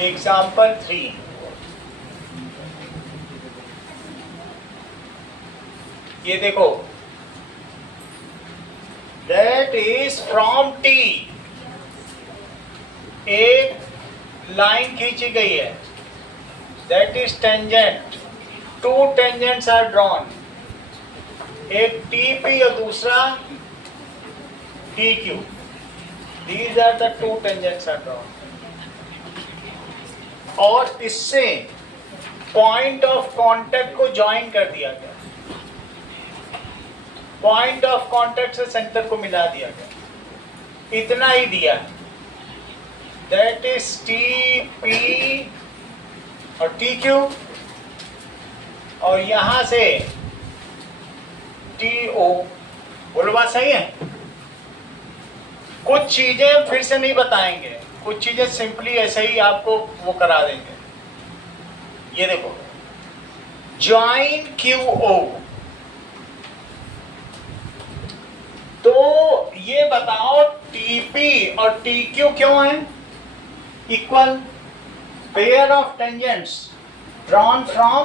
Example 3, ये देखो, that is from T, एक लाइन खींची गई है, that is tangent, two tangents are drawn, एक टी पी और दूसरा T Q, these are the two tangents are drawn. और इससे पॉइंट ऑफ कांटेक्ट को ज्वाइन कर दिया गया, पॉइंट ऑफ कांटेक्ट से सेंटर को मिला दिया गया, इतना ही दिया है, दैट इज टी पी और टी क्यू, और यहां से टी ओ। बोलो बात सही है? कुछ चीजें फिर से नहीं बताएंगे, कुछ चीजें सिंपली ऐसे ही आपको वो करा देंगे। ये देखो, ज्वाइन क्यू ओ, तो ये बताओ टीपी और टीक्यू क्यों है equal? Pair of tangents drawn from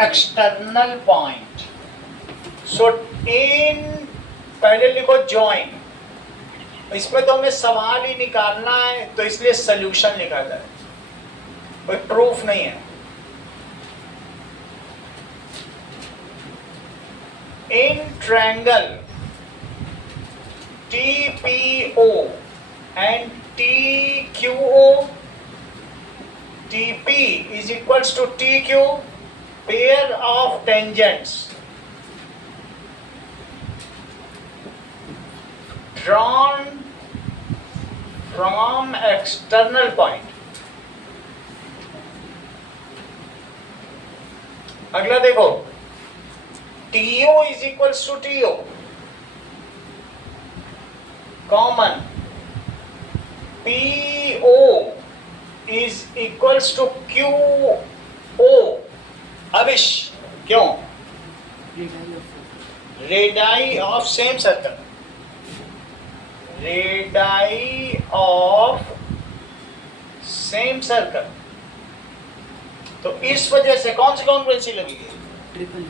external point. So in, पहले लिखो ज्वाइन, इसमें तो हमें सवाल ही निकालना है, तो इसलिए सॉल्यूशन लिखा जाए, कोई प्रूफ नहीं है। In triangle TPO and TQO, TP is equals to TQ, pair of tangents drawn from external point. अगला देखो, TO is equals to TO, common, PO is equals to QO, अविश, क्यों? Radii of same circle, radii of same circle, तो इस वजह से कौन सी congruency लगेगी? Triple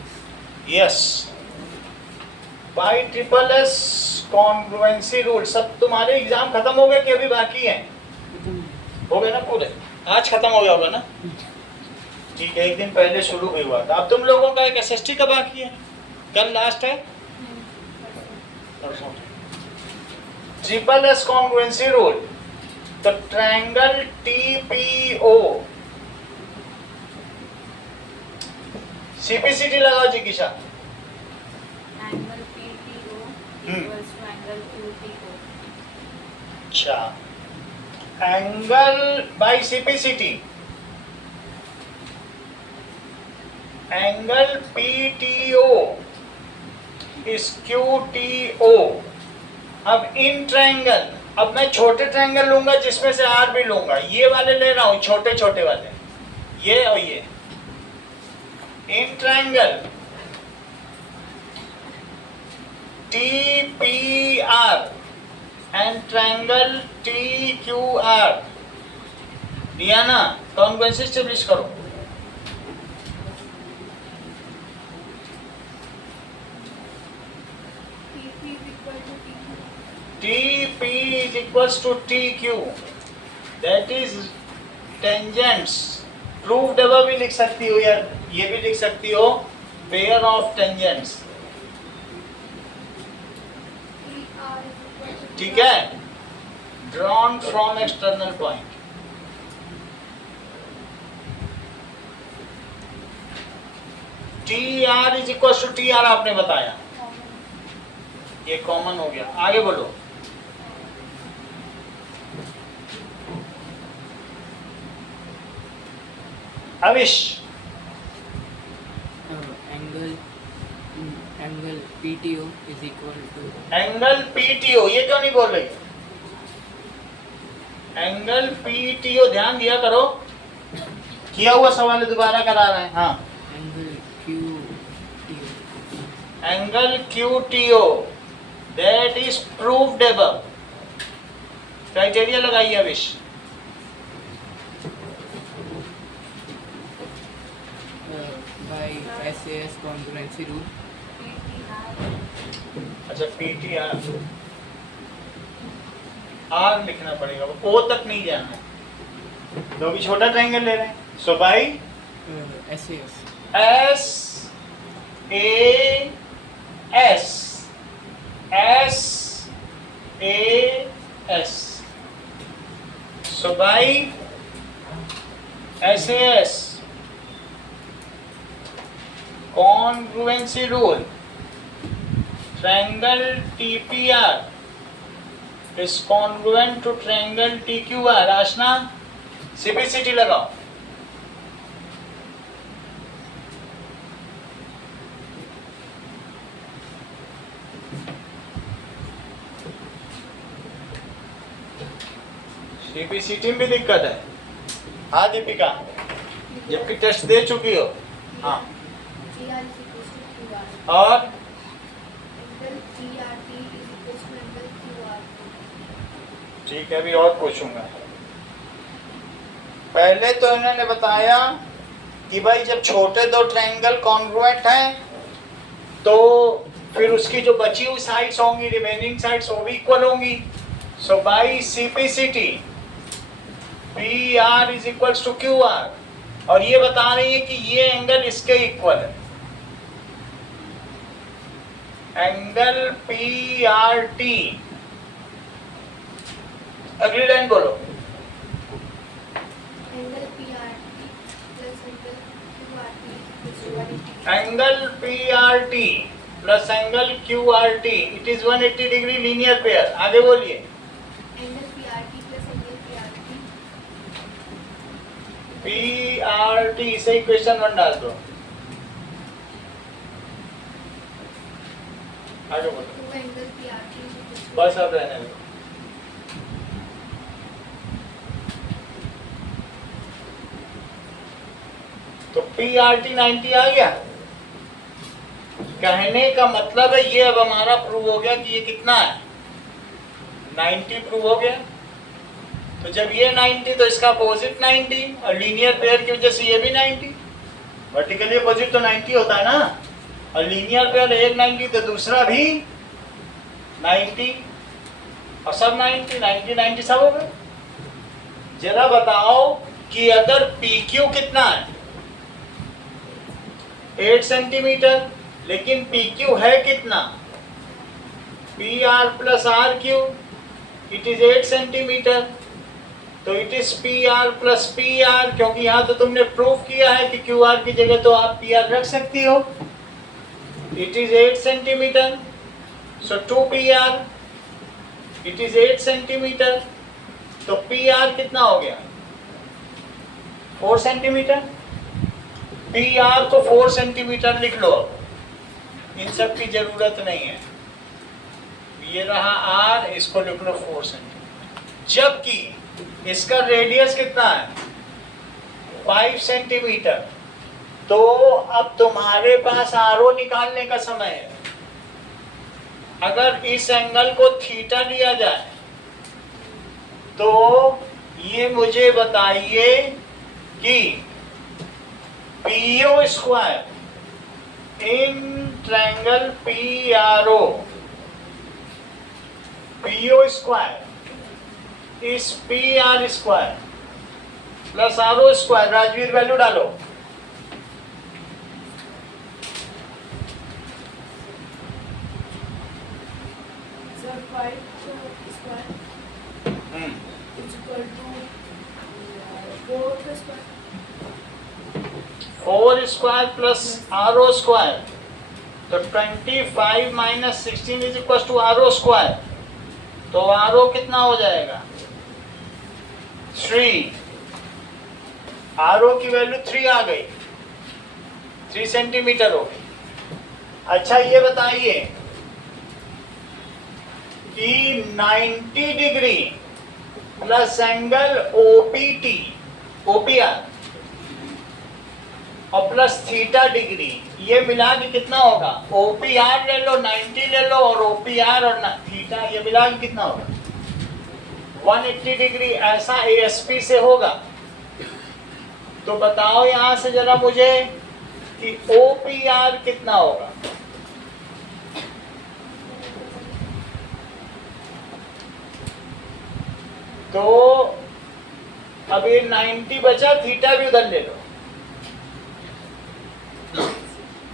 yes, by triple S congruency rule. सब तुम्हारे एग्जाम खत्म हो गए कि अभी बाकी हैं? हो गए ना पूरे? आज खत्म हो गया होगा ना? ठीक है, एक दिन पहले शुरू भी हुआ था। अब तुम लोगों का एक एसएसटी का बाकी है, कल लास्ट है, ट्रिपल एस कॉन्ग्रुएंसी रूल। तो ट्रायंगल टीपीओ, सीपीसीटी लगाओ जिज्ञासा। Angle PTO equals to angle QTO। अच्छा, angle by CPCT, angle PTO is QTO। अब इन ट्रायंगल, अब मैं छोटे ट्रायंगल लूंगा जिसमें से आर भी लूंगा, ये वाले ले रहा हूं, छोटे छोटे वाले, ये और ये। In triangle TPR and triangle TQR दिया ना, कॉन्ग्रुएंसी एस्टेब्लिश करो। TP is equals to TQ, that is tangents, proved above भी लिख सकती हो यार, ये भी लिख सकती हो, pair of tangents, ठीक है, drawn from external point। TR is equals to TR आपने बताया, ये कॉमन हो गया। आगे बोलो, Avish. Angle PTO is equal to angle PTO, ये क्यों नहीं बोल रही? एंगल PTO ध्यान दिया करो, किया हुआ सवाल दोबारा करा रहे हैं। हाँ, angle angle QTO, that is proved above. Criteria लगाइए अविश। SAS congruency rule. PTR. अच्छा PTR आर लिखना पड़ेगा, वो ओ तक नहीं जाना है, तो अभी छोटा ट्रायंगल ले रहे हैं। So by SAS. S A S S A S, so by S A S congruency rule, triangle TPR is congruent to triangle TQR. Ashna CPCT लगाओ। CPCT में भी दिक्कत है। हाँ दीपिका, जबकि टेस्ट दे चुकी हो। हाँ GR is equals to QR. और Angle PRT is equals to angle QR. ठीक है, अभी और पूछूंगा। पहले तो इन्होंने बताया कि भाई जब छोटे दो ट्रायंगल कॉन्ग्रुएंट हैं तो फिर उसकी जो बची हुई साइड्स होंगी, रिमेनिंग साइड्स वो भी इक्वल होंगी। So by CPCT PR is equals to QR, और ये बता रही है कि ये एंगल इसके इक्वल है। एंगल PRT, अगली लाइन बोलो। Angle PRT plus angle QRT is equals to 180. Angle PRT plus angle QRT, it is 180 degree linear pair. आगे बोलिए। Angle PRT plus angle PRT. PRT से इक्वेशन 1 डाल दो। आगे बोलो। Two angle PRT is equals to. बस अब रहने दो। तो PRT 90 आ गया। कहने का मतलब है ये अब हमारा प्रूव हो गया कि ये कितना है, 90 प्रूव हो गया। तो जब ये 90 तो इसका अपोजिट 90, और लीनियर पेयर की वजह से ये भी 90। वर्टिकली अपोजिट तो 90 होता है ना, और लीनियर पेयर एक 90 तो दूसरा भी 90, और सब 90 90 90 सब हो गए। जरा बताओ कि अगर PQ कितना है, 8 सेंटीमीटर, लेकिन PQ है कितना, PR plus RQ, it is 8 centimetre, तो it is PR plus PR, क्योंकि यहाँ तो तुमने प्रूफ किया है कि QR की जगह तो आप PR रख सकती हो। It is 8 centimetre, so 2PR, it is 8 centimetre, तो PR कितना हो गया, 4 सेंटीमीटर। PR को 4 सेंटीमीटर लिख लो, इन सब की जरूरत नहीं है। ये रहा R, इसको लिख लो 4 सेंटीमीटर, जबकि इसका रेडियस कितना है, 5 सेंटीमीटर। तो अब तुम्हारे पास RO निकालने का समय है। अगर इस एंगल को थीटा लिया जाए तो ये मुझे बताइए कि PO square in triangle PRO, PO square इस PR square plus RO square. Rajveer value डालो। Sir, 5 square is equal to 4 square. 4 square plus RO square, तो 25 minus 16 is equal to RO square. तो RO कितना हो जाएगा, 3। RO की value 3 आ गई, 3 centimetre हो गई। अच्छा ये बताइए कि 90 degree plus angle OPT, OPR और प्लस थीटा डिग्री, ये मिला के कितना होगा, OPR ले लो, 90 ले लो, और OPR और थीटा ये मिला के कितना होगा, 180 डिग्री। ऐसा ASP से होगा। तो बताओ यहां से जरा मुझे कि OPR कितना होगा? तो अब ये 90 बचा, थीटा भी उधर ले लो।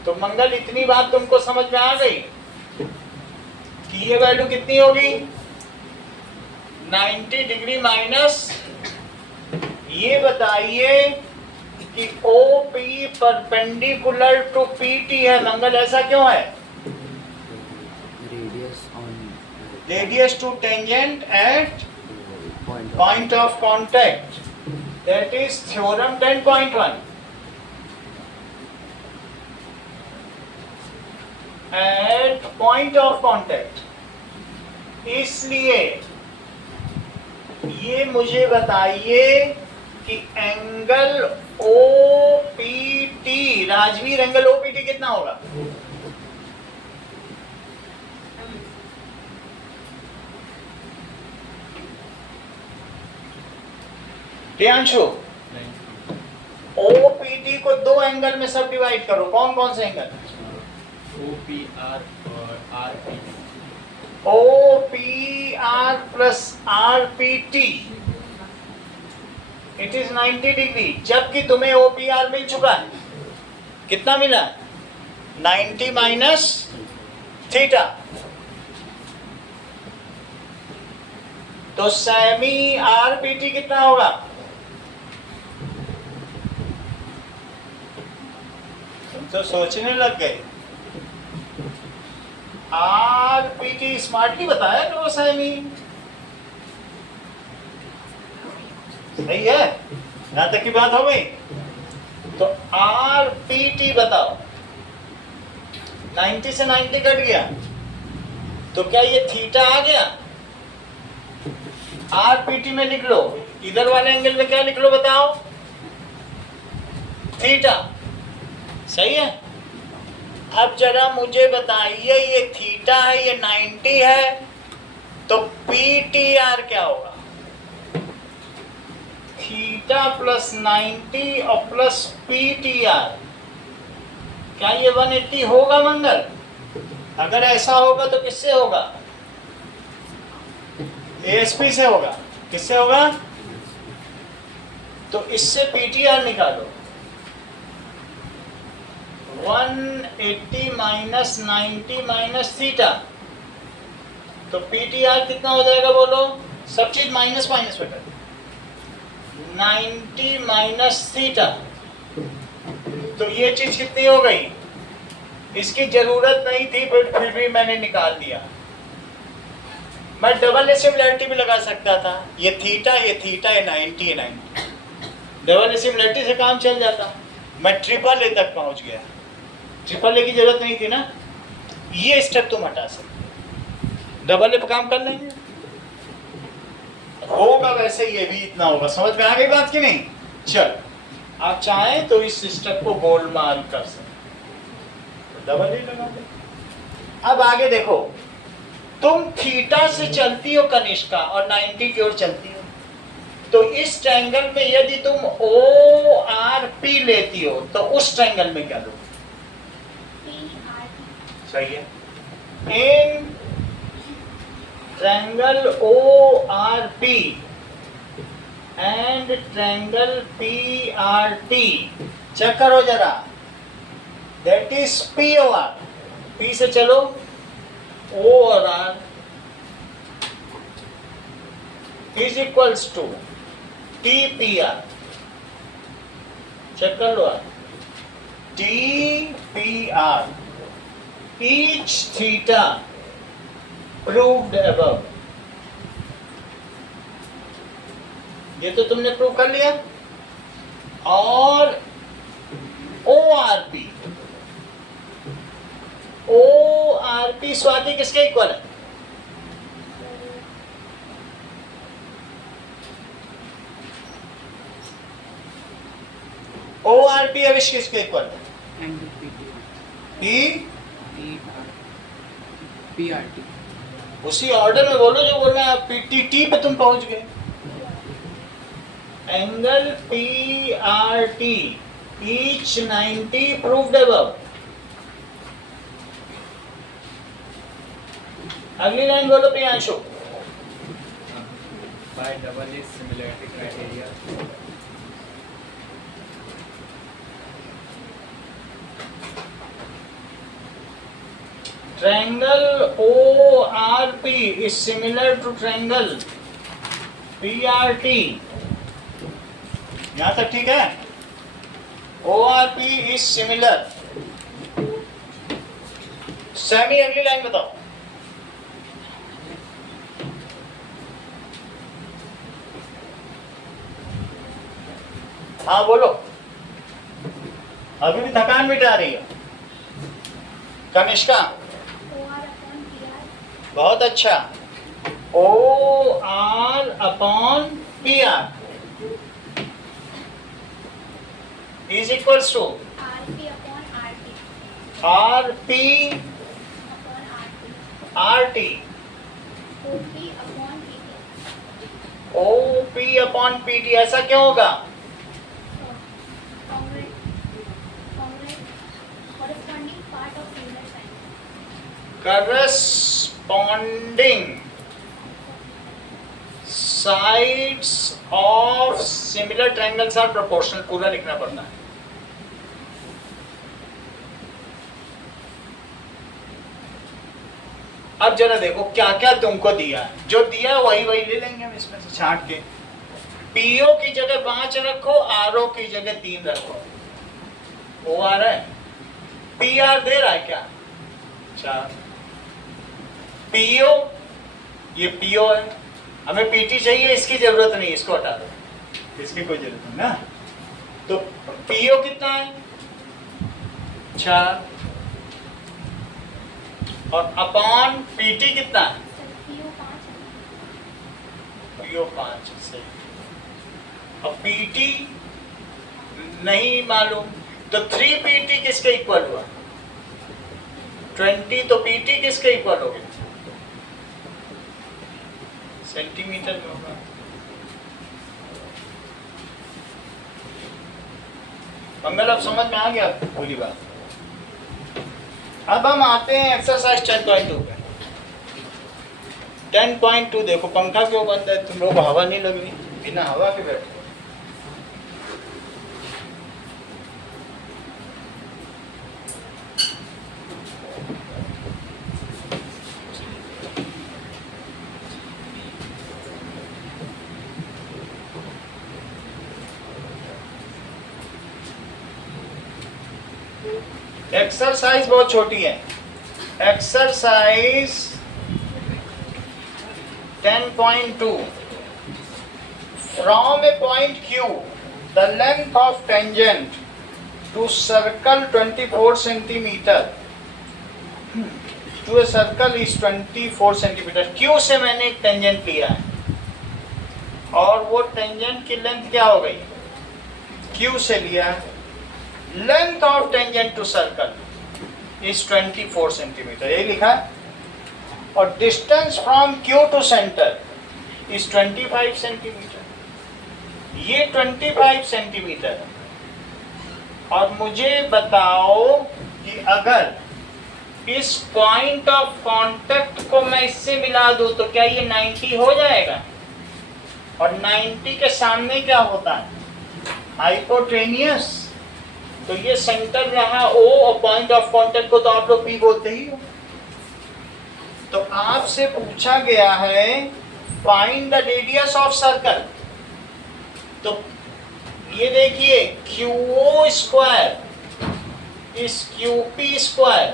तो मंगल इतनी बात तुमको समझ में आ गई कि ये वैल्यू कितनी होगी? 90 डिग्री माइनस, ये बताइए कि OP परपेंडिकुलर टू PT है। मंगल ऐसा क्यों है? Radius to tangent at point of contact, that is theorem 10.1. At point of contact, इसलिए ये मुझे बताइए कि angle OPT, Rajveer angle OPT कितना होगा? प्रियांशु, OPT को दो एंगल में सब डिवाइड करो। कौन कौन से एंगल? OPR और RPT। OPR plus RPT, it is 90 degree. जबकि तुम्हें OPR मिल चुका है, कितना मिला? 90 माइनस थीटा। तो सेमी RPT कितना होगा? तुम तो सोचने लग गए। RPT स्मार्टली बताया तो सेमी सही है, यहां तक की बात हो गई। तो RPT बताओ, 90 से 90 कट गया, तो क्या ये थीटा आ गया? RPT में लिख लो, इधर वाले एंगल में क्या लिख लो बताओ? थीटा। सही है। अब जरा मुझे बताइए, ये थीटा है, ये 90 है, तो PTR क्या होगा? थीटा प्लस 90 और प्लस PTR, क्या ये 180 होगा मंगल? अगर ऐसा होगा तो किससे होगा? ASP से होगा। किससे होगा? तो इससे PTR निकालो। 180 माइनस 90 माइनस थीटा, तो PTR कितना हो जाएगा बोलो? सब चीज माइनस माइनस बेटा। 90 माइनस थीटा, तो ये चीज कितनी हो गई? इसकी जरूरत नहीं थी बट फिर भी मैंने निकाल दिया। मैं डबल सिमिलरिटी भी लगा सकता था, ये थीटा ये 90 ये 90, डबल सिमिलरिटी से काम चल जाता। मैं ट्रिपल ए तक पहुंच गया। ट्रिपल ए की जरूरत नहीं थी ना, ये स्टेप तुम हटा सकते, डबल ए पे काम कर लेंगे। होगा वैसे ये भी इतना होगा। समझ में आ गई बात की नहीं? चल, आप चाहें तो इस स्टेप को गोलमाल कर सकते, डबल ए लगा दे। अब आगे देखो, तुम थीटा से चलती हो कनिष्का और 90 की ओर चलती हो, तो इस ट्रायंगल में यदि तुम ORP लेती हो तो उस ट्रायंगल में क्या लो? सही है। In triangle ORP and triangle PRT check करो जरा, दैट इज POR। P से चलो, O और R is equals to TPR। Check कर लो आप, TPR each theta proved above। ये तो तुमने प्रूव कर लिया। और ORP, ORP स्वाति किसके इक्वल है? ORP अविश किसके इक्वल है? Angle PT। PRT। उसी ऑर्डर में बोलो जो बोलना है। PTT पे तुम पहुंच गए। Angle PRT each 90 proved above. अगली लाइन बोलो Priyanshu. By double is similarity criteria. Triangle ORP is similar to triangle PRT. यहां तक ठीक है? ORP is similar. सैमी अगली लाइन बताओ. हाँ बोलो. अभी भी थकान मिटा रही है. कनिष्का. बहुत अच्छा. OR upon PR is equals to RP upon RT. RP Upon RT. RT OP upon PT. OP upon PT. ऐसा क्यों होगा? Corresponding part of similar sign. Corresponding sides of similar triangles are proportional. पूरा लिखना पड़ता है. अब जरा देखो क्या क्या तुमको दिया है. जो दिया है वही वही ले लेंगे हम इसमें से छांट के. पीओ की जगह 5 रखो, आरओ की जगह 3 रखो. वो आ रहा है. पीआर दे रहा है क्या? 4. पीओ, ये पीओ है. हमें पीटी चाहिए, इसकी जरूरत नहीं, इसको हटा दो. इसकी कोई जरूरत नहीं ना. तो पीओ कितना है? 4. और अपॉन पीटी कितना है? PO 5 है. पीओ 5 से. अब पीटी नहीं मालूम, तो 3 पीटी किसके इक्वल हुआ? 20. तो पीटी किसके इक्वल हो गया? सेंटीमीटर में होगा. मंगल अब समझ में आ गया पूरी बात. अब हम आते हैं एक्सरसाइज 10.2 पे. 10.2 देखो, पंखा क्यों बंद है? तुम लोग को हवा नहीं लग रही? बिना हवा के बैठे. एक्सरसाइज बहुत छोटी है. Exercise 10.2. From a point Q the length of tangent to circle 24 centimetre to a circle is 24 centimetre. Q से मैंने एक टेंजेंट लिया है और वो टेंजेंट की लेंथ क्या हो गई? Q से लिया है. Length of tangent to circle is 24 centimetre, यही लिखा है. और distance from Q to centre is 25 centimetre. ये 25 सेंटीमीटर है. और मुझे बताओ कि अगर इस पॉइंट ऑफ कांटेक्ट को मैं इससे मिला दूं तो क्या ये 90 हो जाएगा? और 90 के सामने क्या होता है? हाइपोटेनियस. तो ये सेंटर रहा O और पॉइंट ऑफ कांटेक्ट को तो आप लोग P बोलते ही हो. तो आपसे पूछा गया है find the radius of circle. तो ये देखिए QO square is QP square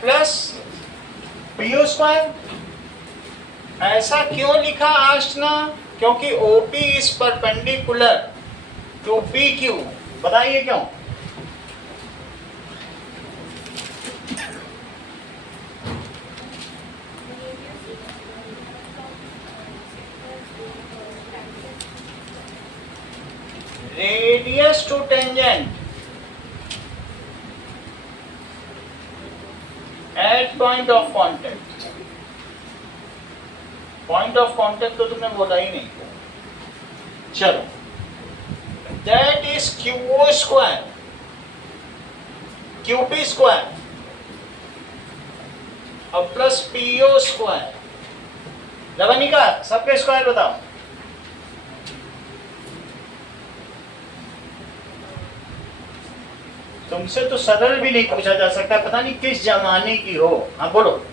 plus PO square. ऐसा क्यों लिखा आशना? क्योंकि OP is perpendicular to PQ. बताइए क्यों? Radius to tangent at point of contact. Point of contact तो तुमने बोला ही नहीं. चलो, that is QO square QP square और प्लस PO स्क्वायर। लवनिका सबके स्क्वायर बताओ। तुमसे तो सरल भी नहीं पूछा जा सकता, पता नहीं किस जमाने की हो। हाँ बोलो।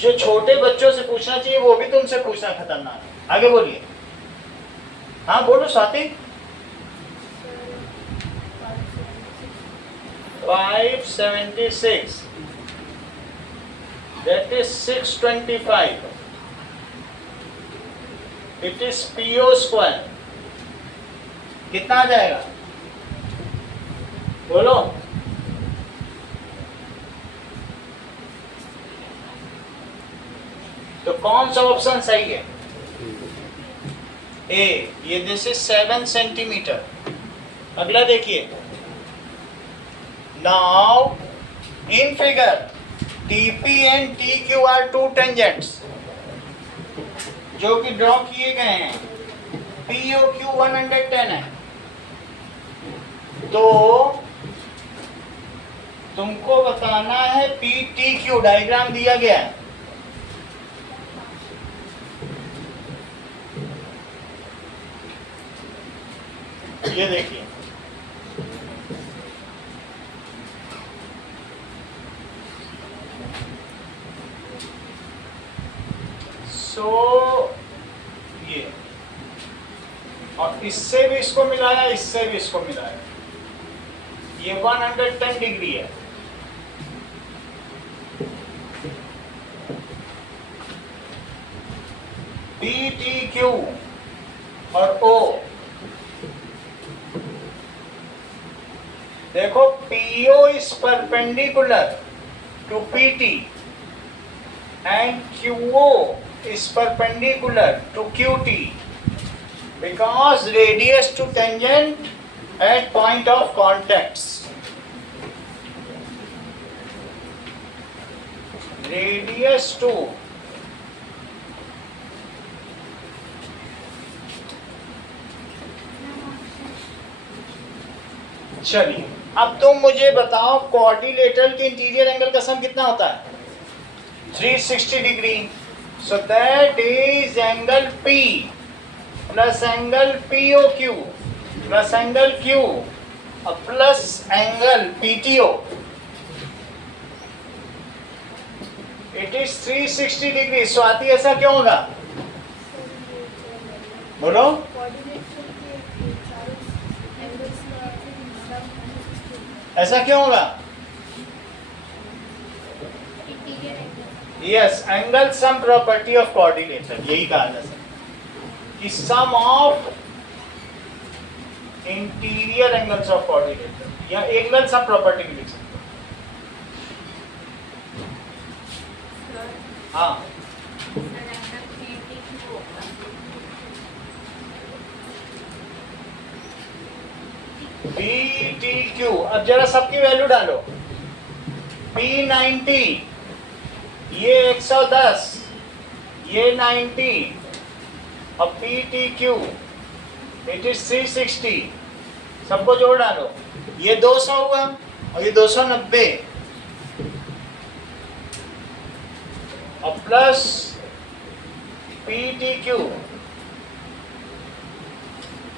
जो छोटे बच्चों से पूछना चाहिए वो भी तुमसे पूछना खतरनाक है। आगे बोलिए। हाँ बोलो Swati. 576 that is 625 it is PO square। कितना आ जाएगा बोलो। तो कौन सा ऑप्शन सही है? ए, ये दिस इज 7 सेंटीमीटर। अगला देखिए। Now in figure TP and TQ are two tangents जो कि ड्रॉ किए गए हैं। POQ 110 है, तो तुमको बताना है PTQ। डायग्राम दिया गया है। ये देखिए, ये और इससे भी इसको मिलाया, इससे भी इसको मिलाया। ये 110 डिग्री है। PTQ और O देखो, PO is perpendicular to PT and QO is perpendicular to QT because radius to tangent at point of contacts. Radius to चलिए, अब तुम मुझे बताओ क्वाड्रिलेटरल के इंटीरियर एंगल का सम कितना होता है? 360 degree. So that is angle P plus angle POQ plus angle Q और plus angle PTO। It is 360 degree. Swati ऐसा क्यों होगा? बोलो। ऐसा क्यों होगा? Yes, angle sum property of coordinator, यही कहा जा सकता कि sum of interior angles of coordinator या एंगल सम प्रॉपर्टी भी लिख सकते हो। हाँ PTQ। अब जरा सबकी वैल्यू डालो। P90 ये 110, ये 90 और PTQ इट इज 360। सबको जोड़ डालो। ये 200 हुआ और ये 290 और प्लस PTQ।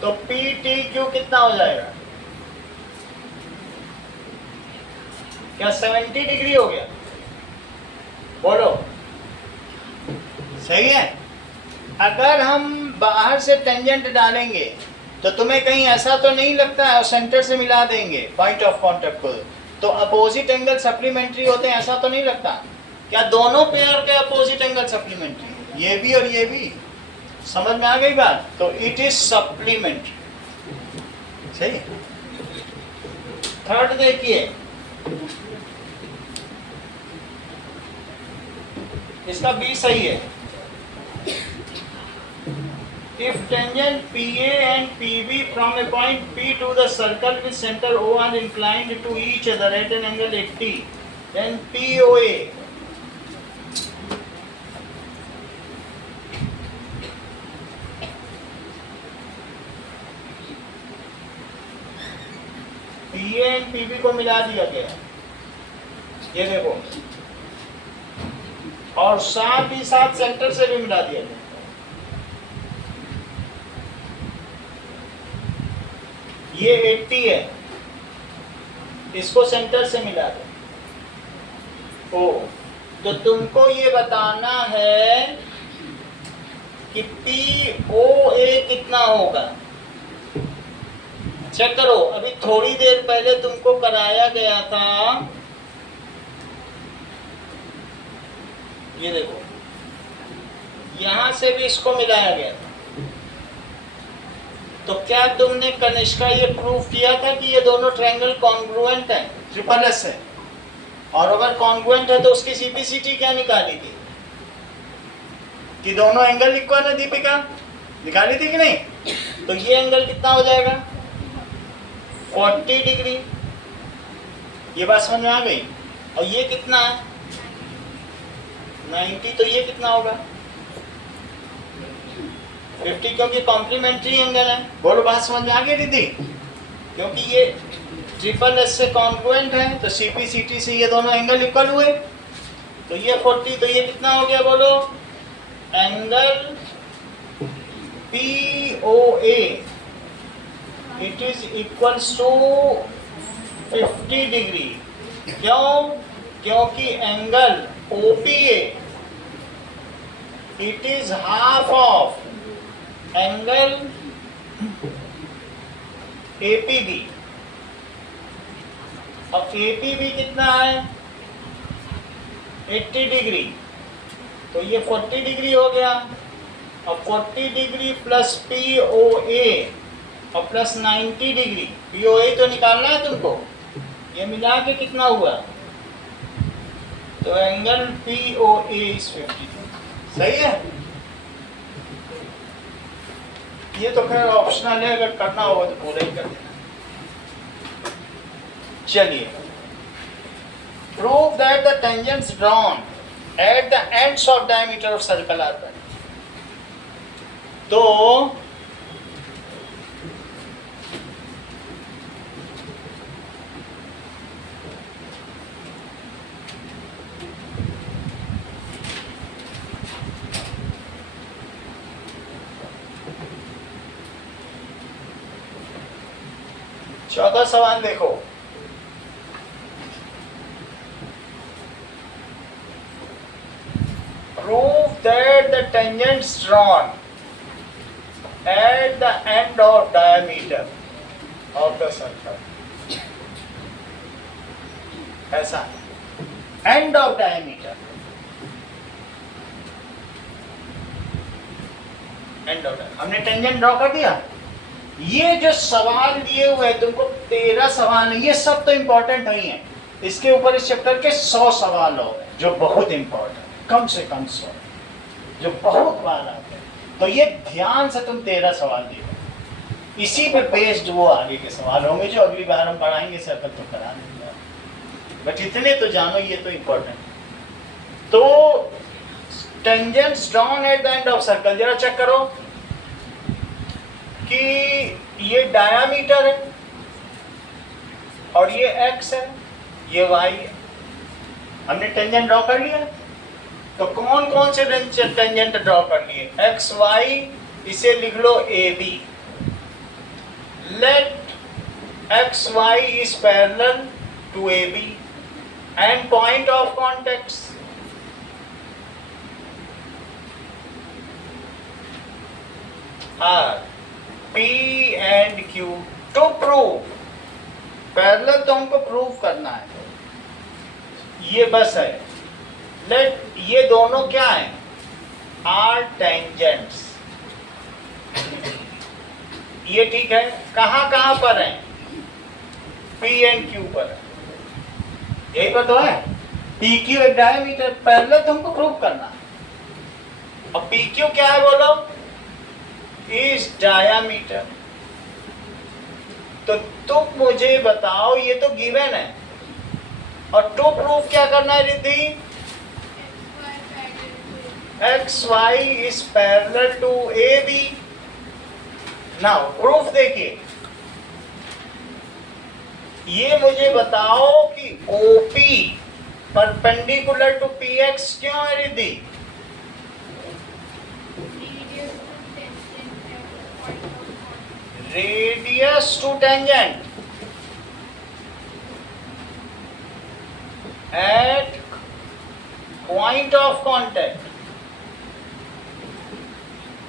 तो PTQ कितना हो जाएगा? क्या 70 डिग्री हो गया? बोलो। सही है। अगर हम बाहर से टेंजेंट डालेंगे तो तुम्हें कहीं ऐसा तो नहीं लगता है और सेंटर से मिला देंगे पॉइंट ऑफ कांटेक्ट को, तो अपोजिट एंगल सप्लीमेंट्री होते हैं, ऐसा तो नहीं लगता? क्या दोनों पेयर के अपोजिट एंगल सप्लीमेंट्री, ये भी और ये भी? समझ में आ गई बात? तो इट इज सप्लीमेंट्री। सही। थर्ड देखिए, इसका बी सही है। If tangent PA and PB from a point P to the circle with center O are inclined to each other at an angle 80, then POA P and P B को मिला दिया गया, ये देखो, और साथ ही साथ सेंटर से भी मिला दिया गया। ये 80 है, इसको सेंटर से मिला दो। ओ, तो तुमको ये बताना है कि POA कितना होगा। चेक करो, अभी थोड़ी देर पहले तुमको कराया गया था, ये देखो, यहां से भी इसको मिलाया गया था। तो क्या तुमने कनिष्का ये प्रूव किया था कि ये दोनों ट्रायंगल कॉन्ग्रुएंट हैं, ट्रिपल एस है, और अगर कॉन्ग्रुएंट है तो उसकी सीपीसीटी क्या निकाली थी कि दोनों एंगल इक्वल है? दीपिका निकाली थी कि नहीं? तो ये एंगल कितना हो जाएगा? 40 डिग्री। ये बात समझ में आ गई? और ये कितना है? 90। तो ये कितना होगा? 50, क्योंकि कॉम्प्लीमेंट्री एंगल है। बोलो, बात समझ में आ गई दीदी? क्योंकि ये ट्रिपल एस से कॉन्ग्रुएंट है तो सीपीसीटी से ये दोनों एंगल इक्वल हुए। तो ये 40, तो ये कितना हो गया? बोलो, angle POA it is equals to 50 degree. क्यों? क्योंकि angle OPA it is half of angle APB। अब APB कितना है? 80 डिग्री। तो ये 40 डिग्री हो गया। अब 40 डिग्री प्लस POA और प्लस 90 डिग्री, POA तो निकालना है तुमको, ये मिला के कितना हुआ? तो एंगल POA इज 50। सही है? ये तो खैर ऑप्शनल है, अगर करना हो तो पूरा ही कर देना। चलिए, prove that the tangents drawn at the ends of diameter of circle are parallel. तो चौथा सवाल देखो, prove that the tangents drawn at the end of diameter of the circle, ऐसा end of diameter, end of diameter, हमने tangent draw कर दिया। ये जो सवाल दिए हुए हैं तुमको, 13 सवाल है, ये सब तो इंपॉर्टेंट नहीं है। इसके ऊपर इस चैप्टर के 100 सवाल हो जो बहुत इंपॉर्टेंट, कम से कम 100 जो बहुत बार आते हैं। तो ये ध्यान से तुम 13 सवाल देखो, इसी पे बेस्ड वो आगे के सवाल होंगे जो अगली बार हम पढ़ाएंगे। सर्कल तो करा देंगे, बट इतने तो जानो, ये तो इंपॉर्टेंट। तो tangents drawn at the end of circle, जरा चेक करो कि ये डायामीटर है और ये x है, ये y है। हमने टेंजेंट ड्रॉ कर लिया। तो कौन कौन से टेंजेंट ड्रॉ कर लिए? x y, इसे लिख लो AB। Let x y is parallel to AB and point of contact R, P and Q to prove। Parallel तो हमको प्रूव करना है, ये बस है। लेट ये दोनों क्या है? Are tangents. ये ठीक है। कहाँ कहाँ पर है? P and Q पर है, यही पर तो है। PQ एक डायमीटर, पैरेलल तो हमको प्रूव करना है। और PQ क्या है बोलो? Is diameter. तो तुम मुझे बताओ, ये तो गिवन है, और टू प्रूफ क्या करना है Riddhi? X Y is parallel to A B. Now proof देखिए, ये मुझे बताओ कि OP परपेंडिकुलर टू PX क्यों है Riddhi? Radius to tangent at point of contact. Radius to tangent at point of contact.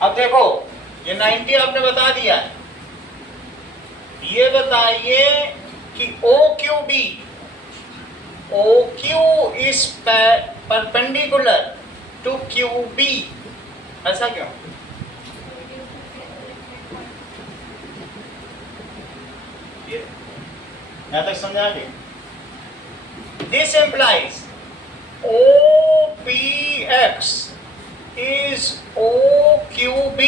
अब देखो ये 90 आपने बता दिया है। ये बताइए कि OQ is perpendicular to QB, ऐसा क्यों? यहां तक समझा के? This implies OPX is OQB,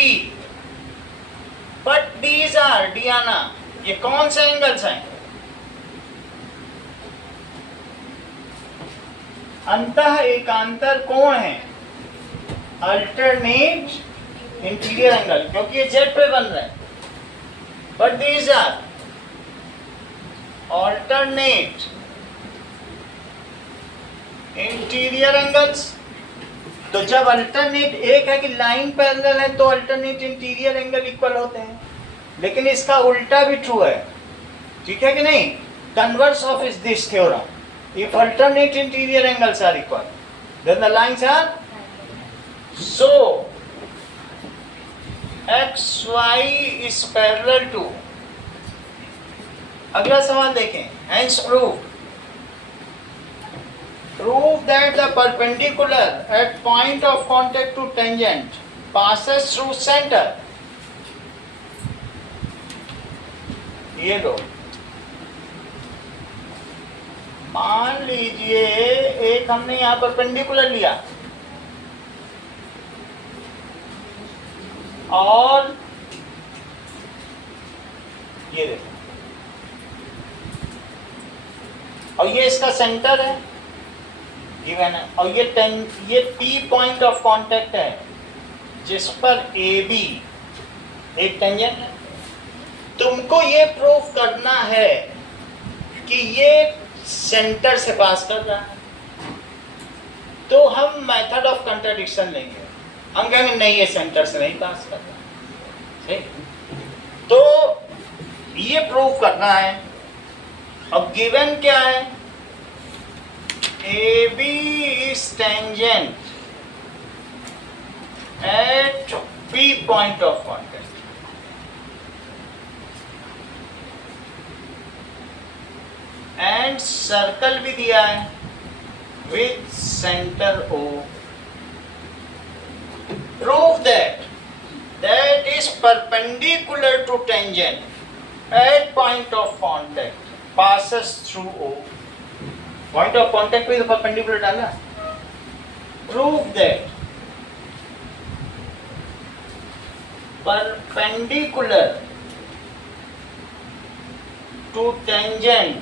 but these are Diana, ये कौन से एंगल्स हैं? अंतः एकांतर कोण है, अल्टरनेट इंटीरियर एंगल, क्योंकि ये जेड पे बन रहे हैं, but these are alternate interior angles. तो जब अल्टरनेट एक है कि लाइन पैरेलल है तो अल्टरनेट इंटीरियर एंगल इक्वल होते हैं, लेकिन इसका उल्टा भी ट्रू है, ठीक है कि नहीं? Converse of is this theorem, if alternate interior angles are equal, then the lines are so XY is parallel to। अगला सवाल देखें, hence prove that the perpendicular at point of contact to tangent passes through center। ये लो, मान लीजिए एक हमने यहां perpendicular लिया और ये देखो, और ये इसका सेंटर है गिवन है, और ये P पॉइंट ऑफ कांटेक्ट है जिस पर AB एक टेंजेंट है। तुमको ये प्रूव करना है कि ये सेंटर से पास कर रहा है, तो हम मेथड ऑफ कंट्राडिक्शन लेंगे। हम कहेंगे नहीं, ये सेंटर से नहीं पास कर रहा, ठीक? तो ये प्रूव करना है। अब गिवन क्या है? AB is tangent at P point of contact, and circle भी दिया है with centre O। Prove that is perpendicular to tangent at point of contact passes through O। Point of contact पे तो परपेंडिकुलर डाला। Prove that perpendicular to tangent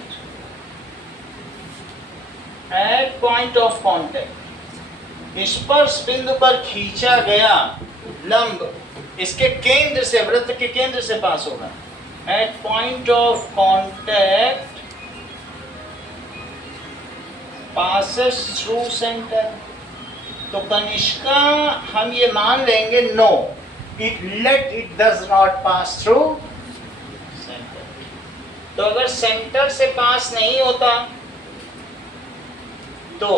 at point of contact, स्पर्श बिंदु पर खींचा गया लंब इसके केंद्र से, वृत्त के केंद्र से पास होगा। At point of contact passes through centre. तो कनिष्का हम ये मान लेंगे no, it does not pass through centre. तो अगर सेंटर से पास नहीं होता तो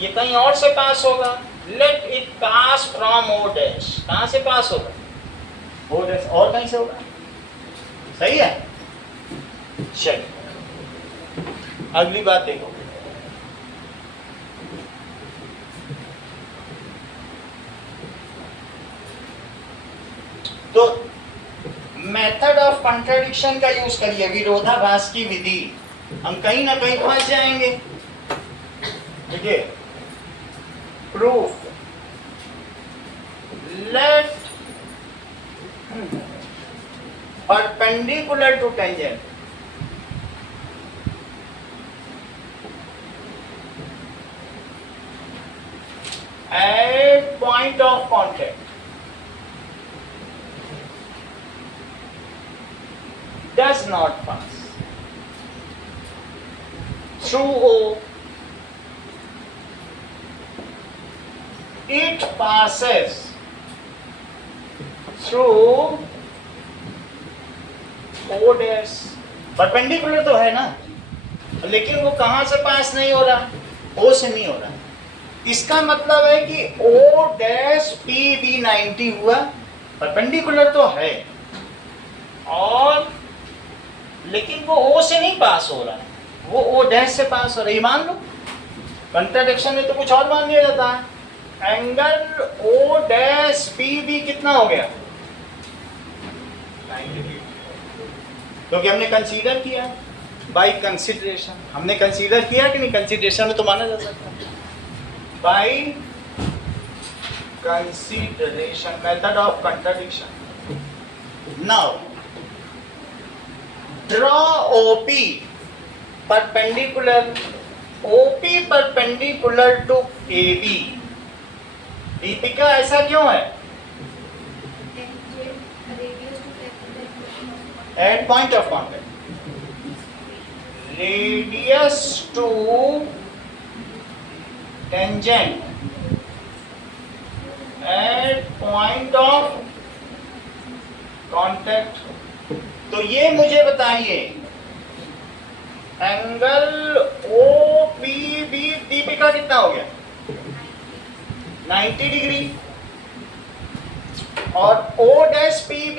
ये कहीं और से पास होगा। Let it pass from O dash. कहां से पास होगा? O डैश, और कहीं से होगा। सही है? चलिए अगली बात देखो। तो मेथड ऑफ कंट्राडिक्शन का यूज करिए, विरोधाभास की विधि। हम कहीं ना कहीं फंस जाएंगे। देखिए, proof let perpendicular to tangent at point of contact does not pass through O. It passes through O dash. Perpendicular तो है ना, लेकिन वो कहां से पास नहीं हो रहा? O से नहीं हो रहा। इसका मतलब है कि O डैश PB 90 हुआ, परपेंडिकुलर तो है और लेकिन वो O से नहीं पास हो रहा, वो O डैश से पास हो रहा है। ये मान लो, कंट्राडिक्शन में तो कुछ और मान लिया जाता है। एंगल O डैश PB कितना हो गया? 90, क्योंकि हमने कंसीडर किया बाय कंसीडरेशन। हमने कंसीडर किया कि नहीं? कंसीडरेशन में तो माना जा सकता है। By consideration, method of contradiction. Now draw OP perpendicular, OP perpendicular to AB। Deepika ऐसा क्यों है? At point of contact, radius to tangent at point of contact। तो ये मुझे बताइए, एंगल OPB दीपिका कितना हो गया? 90 डिग्री। और O डैश PB,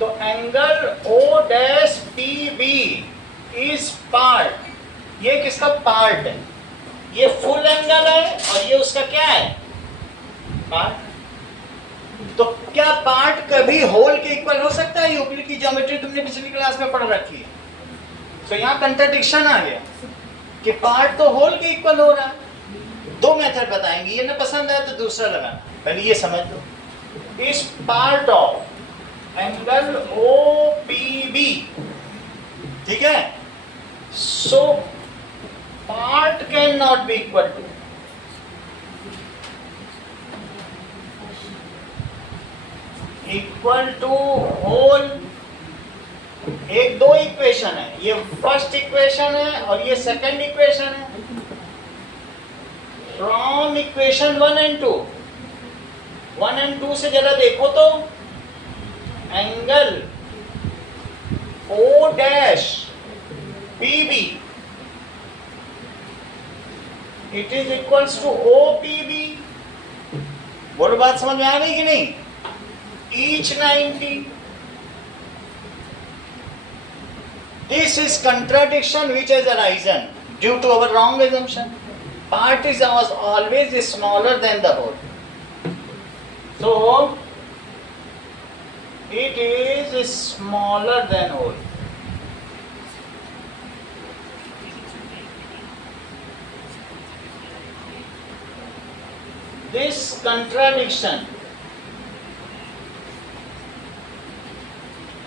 तो angle O dash PB is part, ये किसका पार्ट है? ये फुल एंगल है और ये उसका क्या है? पार्ट। तो क्या पार्ट कभी होल के इक्वल हो सकता है? यूक्लिड की ज्योमेट्री तुमने पिछली क्लास में पढ़ रखी है। तो यहाँ कंट्राडिक्शन आ गया कि पार्ट तो होल के इक्वल हो रहा है। दो मेथड बताएंगे, ये ना पसंद आए तो दूसरा लगाना। पहले ये समझ लो, इस पार्ट ऑफ एंगल OPB, ठीक है? So part can not be equal to whole. एक दो इक्वेशन है, ये फर्स्ट इक्वेशन है और ये सेकंड इक्वेशन है। फ्रॉम इक्वेशन 1 एंड 2, 1 एंड 2 से जरा देखो तो angle O dash PB it is equals to OPB। बोलो, बात समझ में आ गई कि नहीं? Each 90। This is contradiction which has arisen due to our wrong assumption. Part is always smaller than the whole. So it is smaller than whole. This contradiction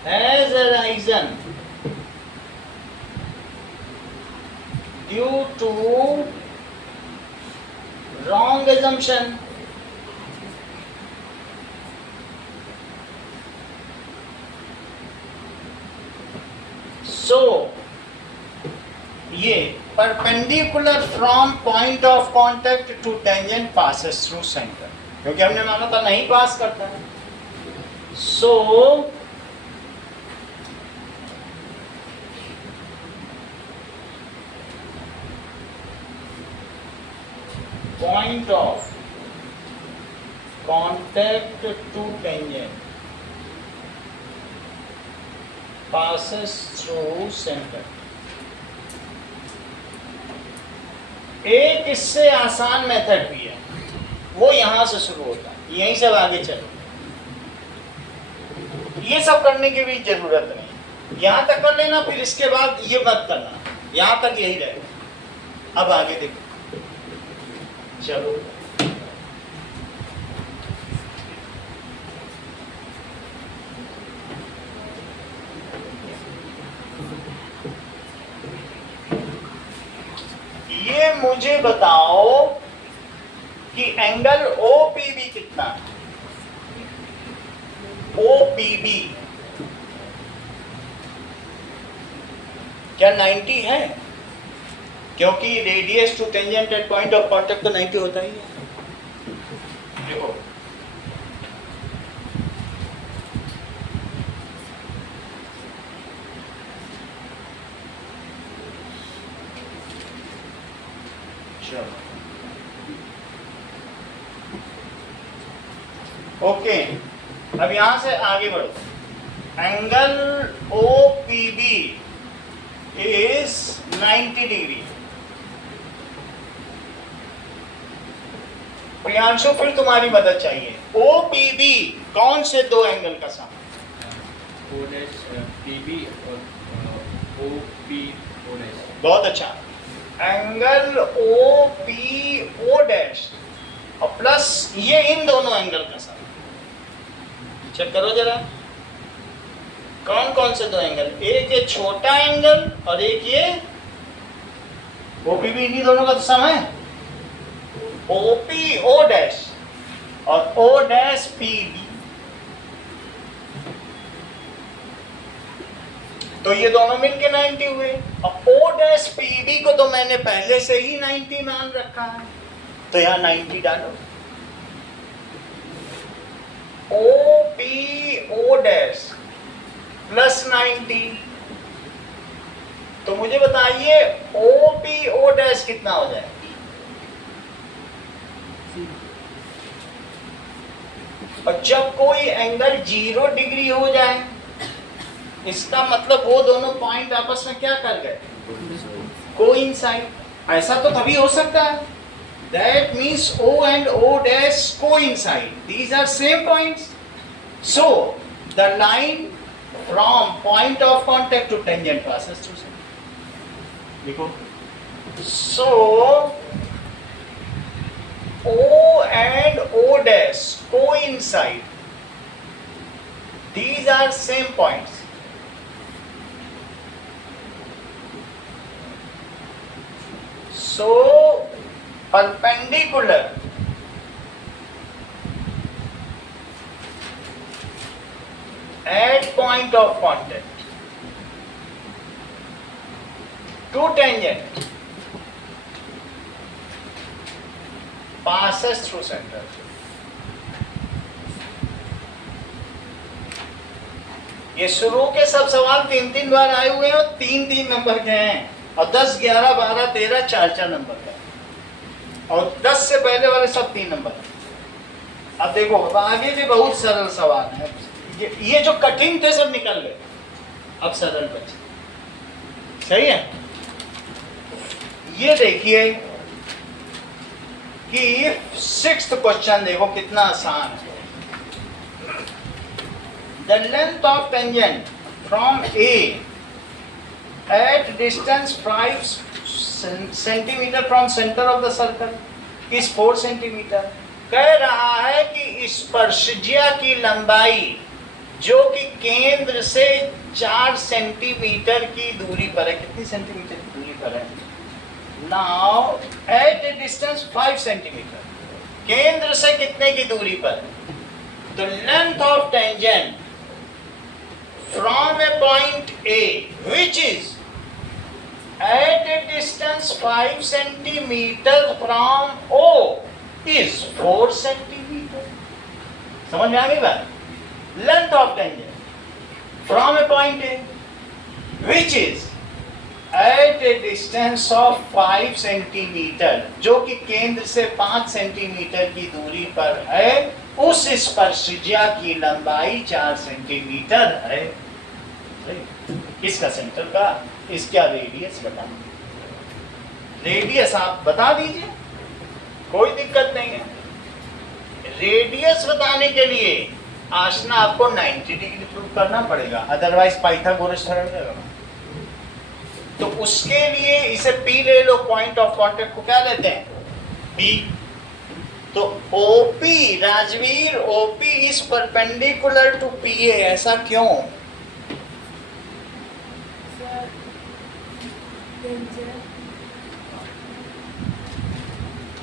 has arisen due to wrong assumption. So ये perpendicular from point of contact to tangent passes through centre, क्योंकि हमने माना था नहीं pass करता है। So point of contact to tangent passes through center। एक इससे आसान मेथड भी है, वो यहां से शुरू होता है, यहीं से आगे चलो। ये सब करने की भी जरूरत नहीं, यहां तक कर लेना, फिर इसके बाद ये मत करना, यहां तक यही रहेगा। अब आगे देखो, चलो ये मुझे बताओ कि एंगल OPB कितना है? OPB क्या 90 है? क्योंकि radius to tangent at point of contact तो 90 होता ही है। देखो ओके, अब यहां से आगे बढ़ो। Angle OPB is 90 degree. Priyanshu फिर तुम्हारी मदद चाहिए। OPB कौन से दो एंगल का सम? O dash PB और OP O dash। बहुत अच्छा। एंगल OPO डैश और प्लस ये इन दोनों एंगल का सम। चेक करो जरा, कौन कौन से दो एंगल? एक ये छोटा एंगल और एक ये OPB, इन्हीं दोनों का तो सम है। OPO डैश और O डैश PB, तो ये दोनों मिलके 90 हुए। अब O डैश PB को तो मैंने पहले से ही 90 मान रखा है, तो यहाँ 90 डालो। OPO डैश प्लस 90, तो मुझे बताइए OPO डैश कितना हो जाए? और जब कोई एंगल 0 डिग्री हो जाए, इसका मतलब वो दोनों पॉइंट आपस में क्या कर गए? कोइंसाइड। ऐसा तो तभी हो सकता है। That means O and O dash coincide. These are same points. So the line from point of contact to tangent passes through center. देखो, so O and O dash coincide. These are same points. So perpendicular at point of contact to tangent passes through center. ये शुरू के सब सवाल 3-3 बार आए हुए हैं और 3-3 नंबर के हैं, और 10, 11, 12, 13 4-4 नंबर का, और 10 से पहले वाले सब 3 नंबर। अब देखो, अब आगे भी बहुत सरल सवाल है। ये जो कठिन थे सब निकल गए, अब सरल बचे। सही है। ये देखिए कि 6th क्वेश्चन देखो कितना आसान है। The length of tangent from A at distance 5 centimeter from center of the circle is 4 centimeter। कह रहा है कि स्पर्शज्या की लंबाई जो कि केंद्र से 4 सेंटीमीटर की दूरी पर है। कितनी सेंटीमीटर की दूरी पर है? Now at A distance 5 centimetre, केंद्र से कितने की दूरी पर है? तो length of tangent from a point A which is at a distance 5 centimeter from O is 4 centimeter। समझ में आ गई बात? Length of tangent from a point A which is at a distance of 5 centimeter, जो कि केंद्र से 5 centimetre की दूरी पर है, उस स्पर्शज्या की लंबाई 4 सेंटीमीटर है। इसका सेंटर का, इसका रेडियस बता, रेडियस आप बता दीजिए, कोई दिक्कत नहीं है। रेडियस बताने के लिए आसना आपको 90 डिग्री प्रूव करना पड़ेगा, अदरवाइज पाइथागोरस थ्योरम लगेगा। तो उसके लिए इसे P ले लो, पॉइंट ऑफ कांटेक्ट को क्या लेते हैं? P। तो OP, Rajveer, OP is perpendicular to PA, ऐसा क्यों?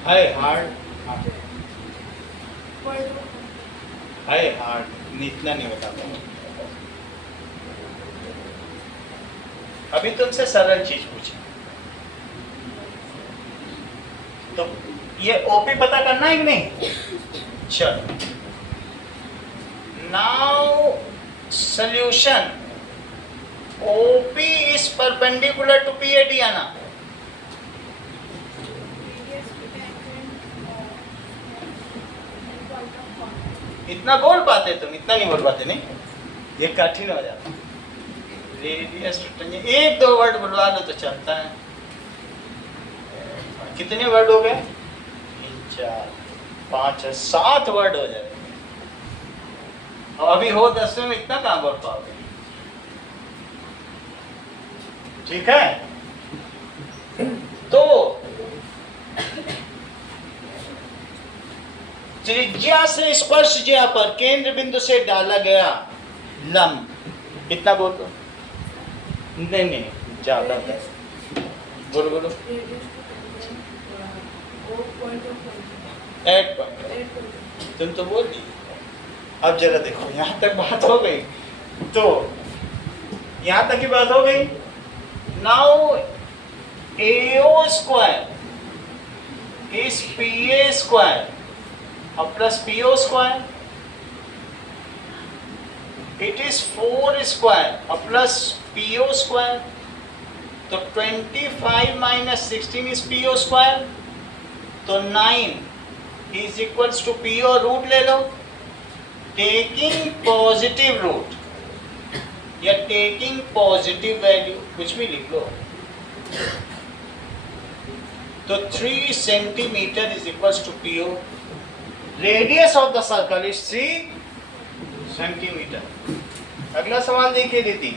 हाय हार्ड, हाय हार्ड, इतना नहीं बता पाऊंगा। अभी तुमसे सरल चीज पूछी, तो ये ओपी पता करना है कि नहीं? चलो, now solution OP is perpendicular to PAD आना। radius to tangent point of contact. इतना बोल पाते तुम? इतना नहीं बोल पाते, नहीं, ये कठिन हो जाता। रेडियस टू टेंजेंट, एक दो वर्ड बुलवा लो तो चलता है। कितने वर्ड हो गए? 3 4 5 6 7 वर्ड हो जाए। अभी हो 10वें में, इतना कहाँ बोल पाओगे? ठीक है, तो त्रिज्या से स्पर्श ज्या पर केंद्र बिंदु से डाला गया लंब, कितना बोल दो? नहीं ज्यादा है, बोलो बोलो। Radius to tangent O point of contact. 8 point, 8 point. तुम तो बोल दी। अब जरा देखो, यहाँ तक बात हो गई, तो यहाँ तक की बात हो गई। Now AO square is PA square और plus PO square, it is 4 square और प्लस PO स्क्वायर, तो 25 माइनस 16 इज PO स्क्वायर, तो 9 is equals to PO, root ले लो, टेकिंग पॉजिटिव रूट या टेकिंग पॉजिटिव वैल्यू, कुछ भी लिख लो, तो 3 centimetre is equals to PO। Radius of the circle is 3 centimetre. अगला सवाल देखिए दीदी,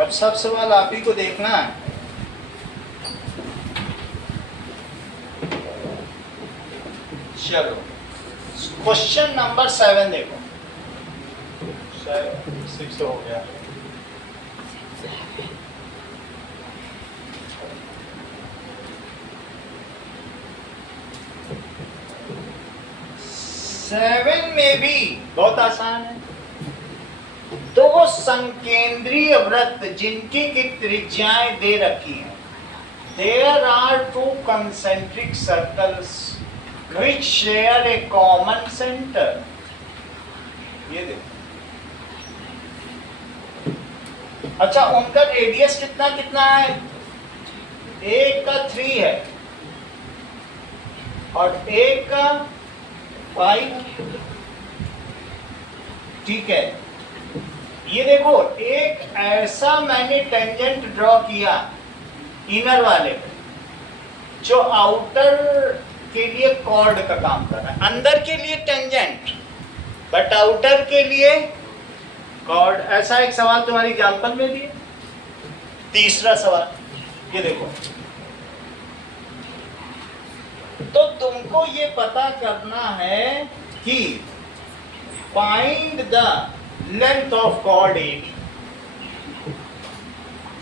अब सब सवाल आप ही को देखना है। चलो, क्वेश्चन नंबर 7 देखो, 6 हो गया। सेवन में भी बहुत आसान है। दो संकेंद्रीय वृत्त जिनकी की त्रिज्याएं दे रखी हैं, there are 2 concentric circles which share a common center। ये देखो, अच्छा उनका रेडियस कितना कितना है? एक का 3 है और एक का 5, ठीक है। ये देखो, एक ऐसा मैंने टेंजेंट ड्रॉ किया इनर वाले पे, जो आउटर के लिए कॉर्ड का काम कर रहा है, अंदर के लिए टेंजेंट बट आउटर के लिए कॉर्ड। ऐसा एक सवाल तुम्हारी एग्जाम्पल में दिए। तीसरा सवाल ये देखो, तो तुमको ये पता करना है कि find the length of chord AB,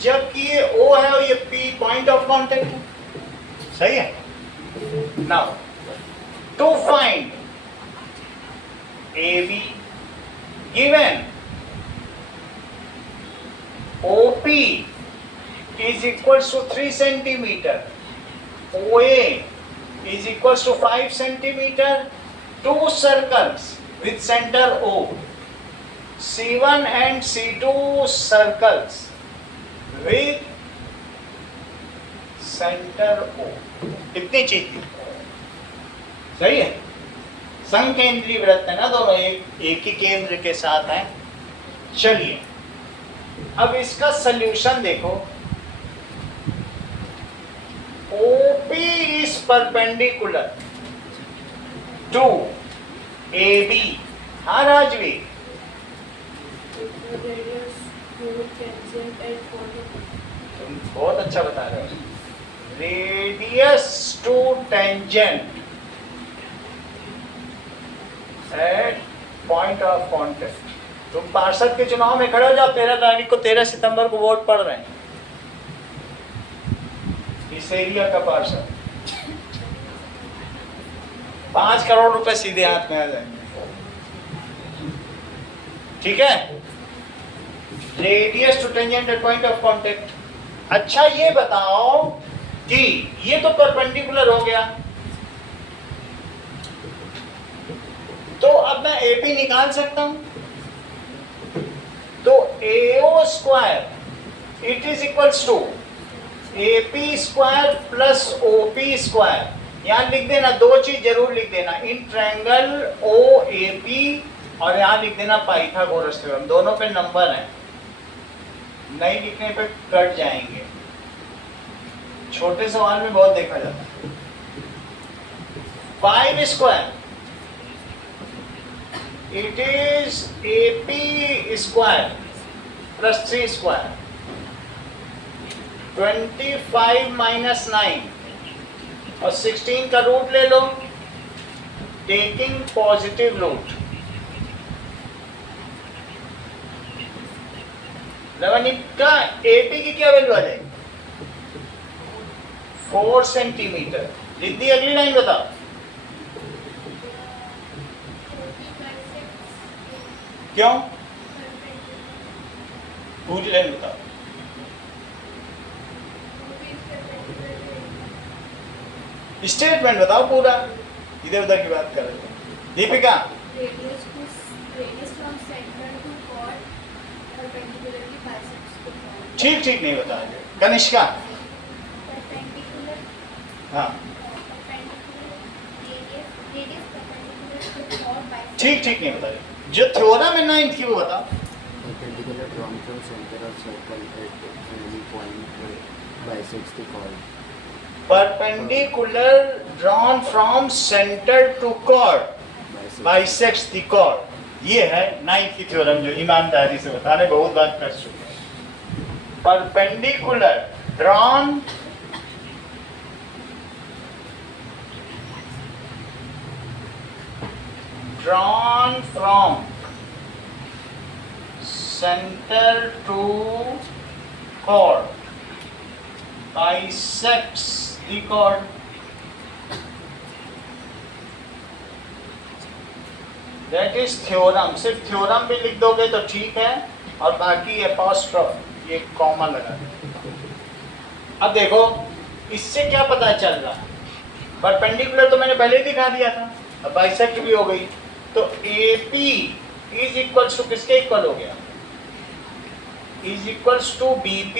जबकि ये O है और ये P पॉइंट ऑफ कांटेक्ट है, सही है। Now to find AB given OP is equals to 3 centimeter, OA is equals to 5 centimeter, two circles with center O, C1 and C2 circles with center O। इतनी चीज थी, सही है। संकेंद्रीय वृत्त है ना दोनों, एक ही केंद्र के साथ हैं। चलिए अब इसका सल्यूशन देखो। OP is perpendicular to AB। हाँ Rajvi, Radius to tangent at point of contact. तुम बहुत अच्छा बता रहे हो। Radius to tangent at point of contact. तुम पार्षद के चुनाव में खड़े हो जाओ, 13 तारीख को 13 सितंबर को वोट पड़ रहे हैं, इस एरिया का पार्षद। 5 करोड़ रुपए सीधे हाथ में आ जाएंगे, ठीक है। Radius to tangent at point of contact. अच्छा ये बताओ कि ये तो परपेंडिकुलर हो गया, तो अब मैं AP निकाल सकता हूं। तो AO square it is equals to AP square plus OP square. यहां लिख देना, दो चीज जरूर लिख देना, इन ट्रायंगल OAP, और यहां लिख देना पाइथागोरस थ्योरम। दोनों पे नंबर है, नहीं लिखने पे कट जाएंगे। छोटे सवाल में बहुत देखा जाता है। 5 square it is AP square plus 3 square. 25 minus 9 और 16 का रूट ले लो, टेकिंग पॉजिटिव रूट। का AP की क्या वैल्यू आ जाएगी? 4 सेंटीमीटर। दीदी अगली लाइन बताओ। क्यों? पूरी लाइन बताओ। स्टेटमेंट बताओ पूरा, इधर उधर की बात कर रहे हो। Deepika Radius from center to chord perpendicularly bisects the chord. ठीक ठीक नहीं बता रहे। कनिष्का Perpendicular. हाँ Radius perpendicular to chord bisects. ठीक ठीक नहीं बता रहे। जो थ्योरम है 9th की वो बताओ। Perpendicular drawn from center of circle at any point bisects the chord. Perpendicular drawn from centre to chord bisects the chord. ये है 9th की थ्योरम जो ईमानदारी से बताने बहुत बात कर चुके हैं। Perpendicular drawn from centre to chord bisects the chord. That is theorem। सिर्फ थ्योरम भी लिख दोगे तो ठीक है, और बाकी एपोस्ट्रोफ ये कॉमा लगा दो। अब देखो इससे क्या पता चल रहा है, परपेंडिकुलर तो मैंने पहले ही दिखा दिया था, अब बाइसेक्ट भी हो गई। तो AP इज इक्वल्स टू किसके इक्वल हो गया? Is equals to BP।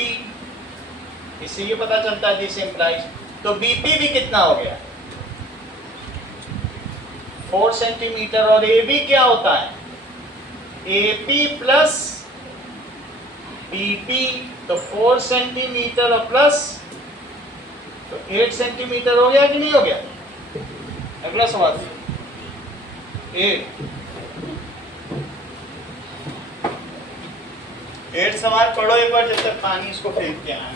इससे ये पता चलता है दिस इम्प्लाइज। तो BP भी कितना हो गया? 4 सेंटीमीटर। और AB क्या होता है? AP प्लस BP, तो 4 सेंटीमीटर और प्लस तो 8 सेंटीमीटर हो गया कि नहीं हो गया? अगला सवाल एट सवाल पढ़ो एक बार, जब तक पानी इसको फेंक के आए।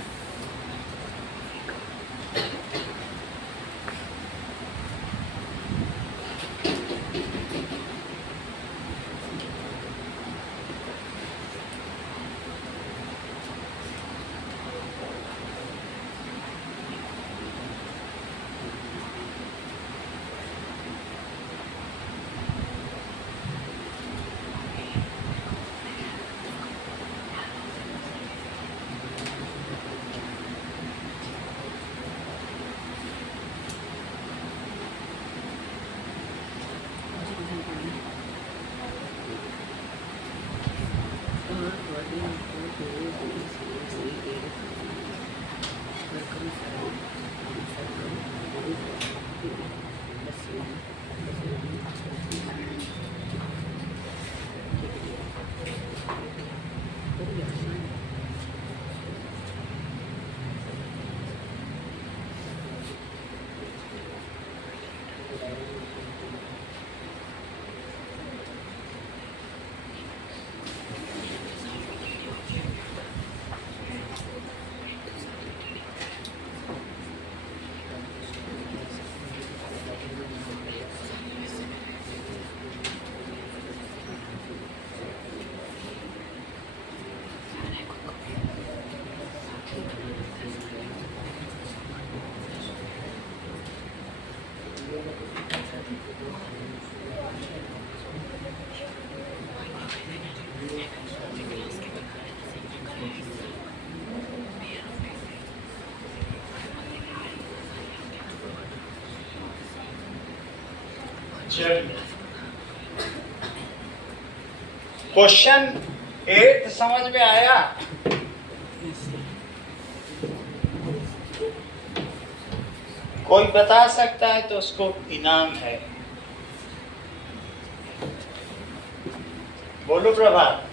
क्वेश्चन 8 समझ में आया? कोई बता सकता है तो उसको इनाम है। बोलो प्रभात।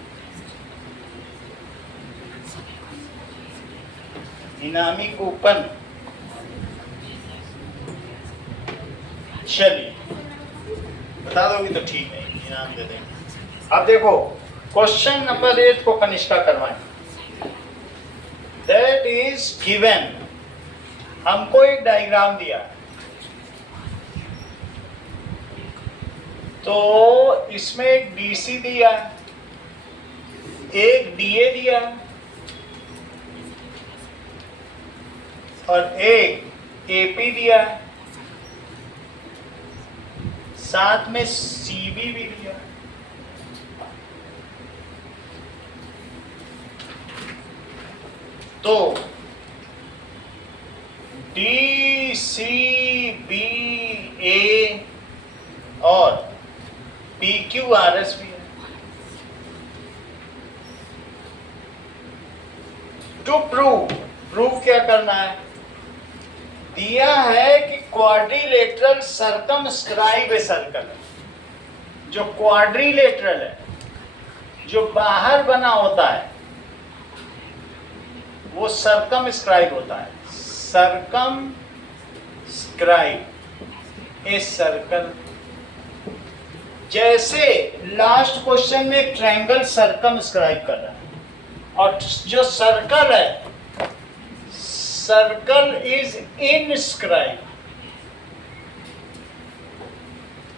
इनामी कूपन। चलिए बता दोगे तो ठीक है, इनाम दे देंगे। अब देखो क्वेश्चन नंबर 8 को कनिष्का करवाएं। That is given. हमको एक डायग्राम दिया, तो इसमें एक डीसी दिया, एक डीए दिया और एक एपी दिया, साथ में सीबी भी दिया। तो डी सी बी ए और पी क्यू आर एस भी है। टू प्रूव क्या करना है? दिया है कि क्वाड्रिलेटरल सर्कमस्क्राइब ए सर्कल। जो क्वाड्रिलेटरल है, जो बाहर बना होता है, वो सर्कमस्क्राइब होता है। Circumscribe a circle. जैसे लास्ट क्वेश्चन में एक ट्रायंगल सर्कमस्क्राइब कर रहा है, और जो सर्कल है, सर्कल इज इनस्क्राइब।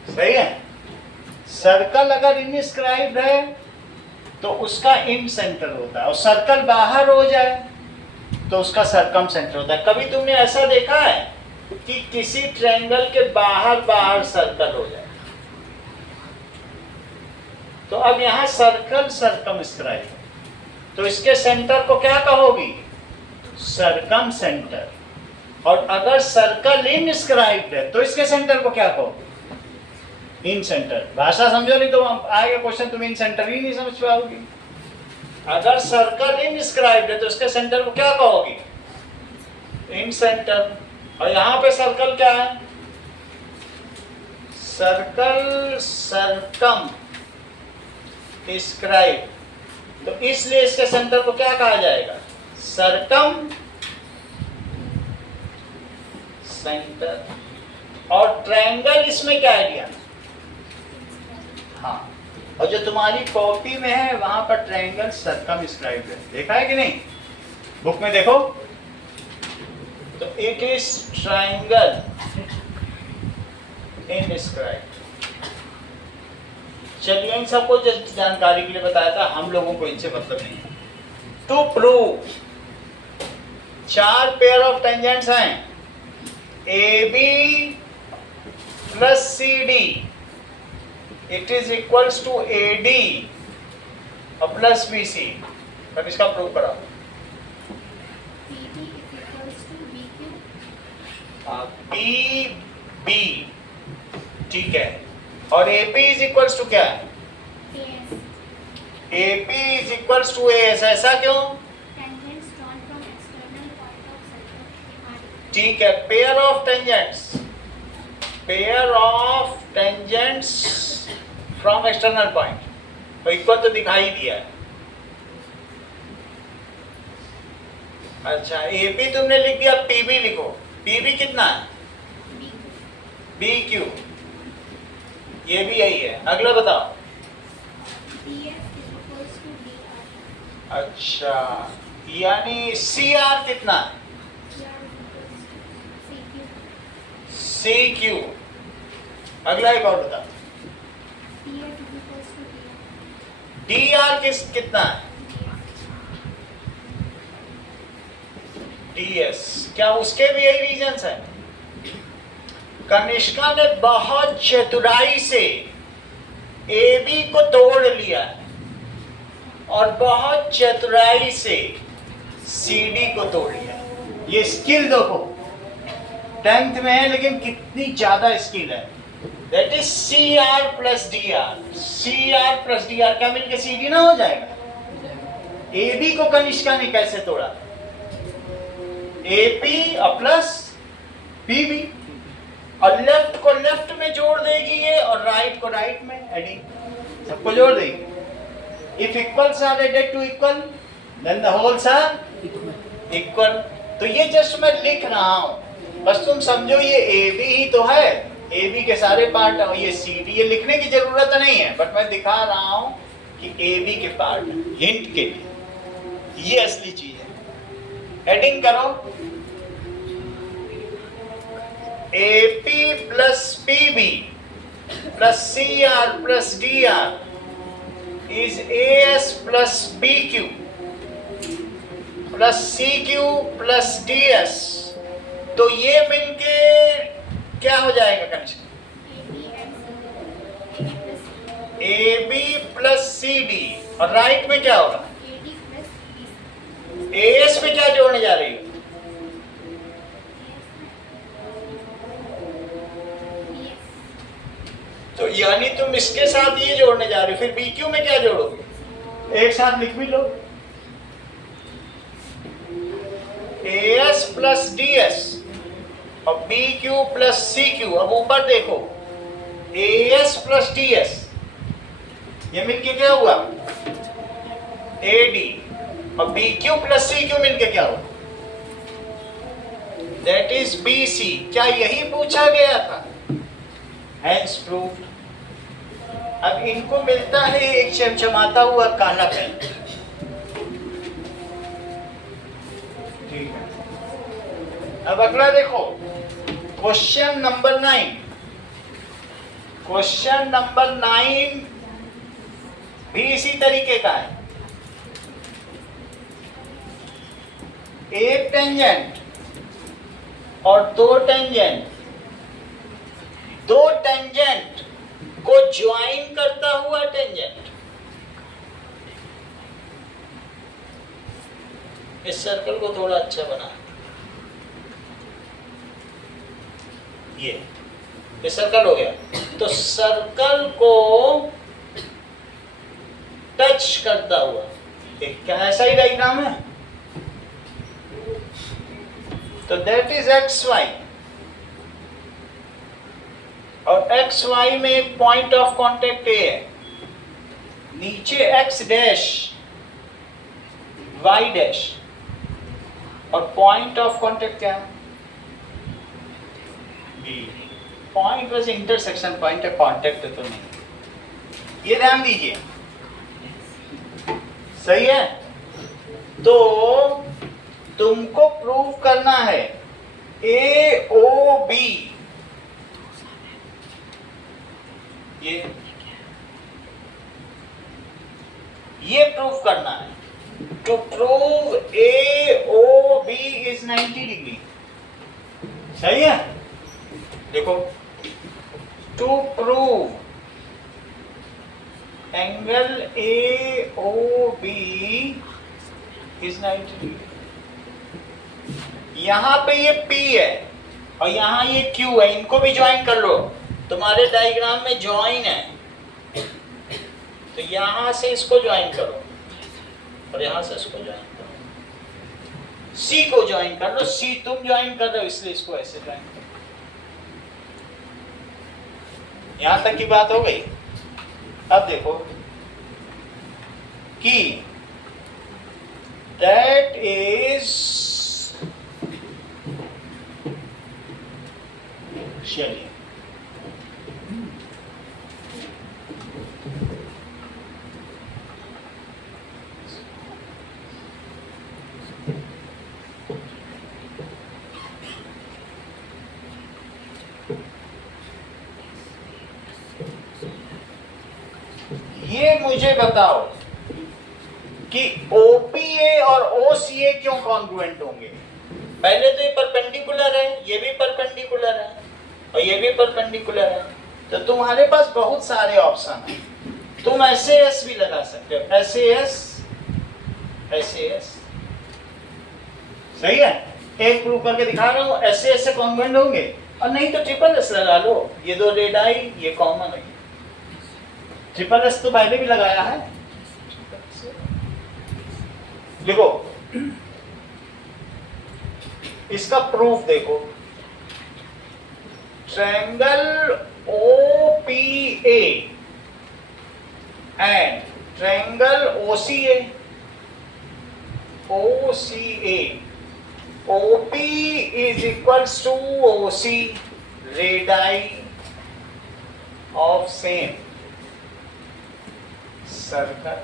सही है? सर्कल अगर इनस्क्राइब है तो उसका इन सेंटर होता है, और सर्कल बाहर हो जाए तो उसका सर्कम सेंटर होता है। कभी तुमने ऐसा देखा है कि किसी ट्रायंगल के बाहर बाहर सर्कल हो जाए? तो अब यहां सर्कल सर्कमस्क्राइब, तो इसके सेंटर को क्या कहोगी? Circum centre. और अगर सर्कल इनस्क्राइब्ड है तो इसके सेंटर को क्या कहोगे? इन सेंटर। भाषा समझो, नहीं तो आएगा क्वेश्चन तुम इन सेंटर ही नहीं समझ पाओगी। अगर सर्कल इनस्क्राइब्ड है तो इसके सेंटर को क्या कहोगी? इन सेंटर। और यहां पे सर्कल क्या है? सर्कल सर्कम स्क्राइब, तो इसलिए इसके सेंटर को क्या कहा जाएगा? Circum centre. और ट्रायंगल इसमें क्या आइडिया? हाँ, और जो तुम्हारी कॉपी में है वहां पर ट्रायंगल सर्कमस्क्राइब है, देखा है कि नहीं? बुक में देखो तो इट इज ट्रायंगल इनस्क्राइब। चलिए, इन सबको जानकारी के लिए बताया था, हम लोगों को इनसे मतलब नहीं है। To prove 4 pair of tangents हैं, A B plus C D, it is equals to A D और प्लस बी सी। तब इसका प्रूव कराओ। PB is equals to BQ. B B, ठीक है। और A P is equals to क्या है? AS. A P is equals to A S. ऐसा क्यों? Tangents drawn from external point of circle are ठीक है। Pair of tangents, pair of tangents from external point, तो इक्वल तो दिखाई दिया है। अच्छा, ए पी तुमने लिख दिया, पी बी लिखो। पी बी कितना है? BQ. बी क्यू, ये भी यही है। अगला बताओ। DS is equals to DR. अच्छा, यानी सी आर कितना है? CR is equals to CQ. C Q. अगला एक और बताओ। DS is equals to DR. D R कितना है? D S. क्या उसके भी यही रीजंस हैं? कनिष्का ने बहुत चतुराई से ए बी को तोड़ लिया और बहुत चतुराई से सी डी को तोड़ लिया। ये स्किल देखो, 10th में है लेकिन कितनी ज्यादा स्किल है। That is C R plus D R. C R plus D R क्या मिलके सी डी ना हो जाएगा? ए बी को कनिष्का ने कैसे तोड़ा? ए पी और प्लस पी बी, और लेफ्ट को लेफ्ट में जोड़ देगी ये, और राइट को राइट में, एडिंग सबको जोड़ देगी। If equals are added to equal then the wholes are equal. तो ये जस्ट मैं लिख रहा हूं, बस तुम समझो ये ए बी ही तो है, ए बी के सारे पार्ट, और ये सी डी, ये लिखने की जरूरत नहीं है, बट मैं दिखा रहा हूं कि ए बी के पार्ट हिंट के लिए, ये असली चीज है। एडिंग करो, A P plus P B plus C R plus D R is A S plus B Q plus C Q plus D S. तो ये मिलके क्या हो जाएगा Kanishk? A B plus C D, और राइट में क्या होगा? ए एस में क्या जोड़ने जा रही हो? तो यानी तुम इसके साथ ये जोड़ने जा रहे हो, फिर बी क्यू में क्या जोड़ोगे? एक साथ लिख भी लो, A S plus D S और B Q plus C Q. अब ऊपर देखो, A S plus D S, ये मिलके क्या हुआ? ए डी, और B Q plus C Q मिलके क्या हुआ? That is B C. क्या यही पूछा गया था? Hence proved. अब इनको मिलता है एक चमचमाता हुआ काला पेन, ठीक है। अब अगला देखो, क्वेश्चन नंबर 9। क्वेश्चन नंबर 9 भी इसी तरीके का है। एक टेंजेंट और दो टेंजेंट, दो टेंजेंट को ज्वाइन करता हुआ टेंजेंट। इस सर्कल को थोड़ा अच्छा बना, ये सर्कल हो गया। तो सर्कल को टच करता हुआ एक क्या ऐसा ही डायग्राम है, तो दैट इज एक्स वाई, और एक्स वाई में एक पॉइंट ऑफ कांटेक्ट ए है, नीचे एक्स डैश वाई डैश, और पॉइंट ऑफ कांटेक्ट क्या है? बी। पॉइंट बस इंटरसेक्शन पॉइंट है, कांटेक्ट तो नहीं। ये ध्यान दीजिए, सही है। तो तुमको प्रूव करना है ए ओ बी, ये प्रूव करना है। To prove A O B is 90 degree, सही है। देखो, to prove angle A O B is 90 degree. यहां पे ये P है और यहां ये Q है, इनको भी ज्वाइन कर लो। तुम्हारे डायग्राम में ज्वाइन है, तो यहां से इसको ज्वाइन करो और यहां से इसको ज्वाइन करो। C को ज्वाइन कर लो, C तुम ज्वाइन कर रहे हो इसलिए इसको ऐसे ज्वाइन करो। यहां तक की बात हो गई। अब देखो कि दैट इज, चलिए ये मुझे बताओ कि OPA और OCA क्यों कॉन्ग्रुएंट होंगे? पहले तो ये परपेंडिकुलर है, ये भी परपेंडिकुलर है और ये भी परपेंडिकुलर है, तो तुम्हारे पास बहुत सारे ऑप्शन हैं। तुम SAS भी लगा सकते हो, SAS, सही है। एक प्रूव करके दिखा रहा हूँ, SAS से कॉन्ग्रुएंट होंगे। और नहीं तो ट्रिपल एस लगा लो, ये दो रेडाई ये कॉमन है, ट्रिपल एस तो पहले भी लगाया है। देखो इसका प्रूफ देखो, triangle OPA and triangle OCA, OP is equals to OC, radii of same circle.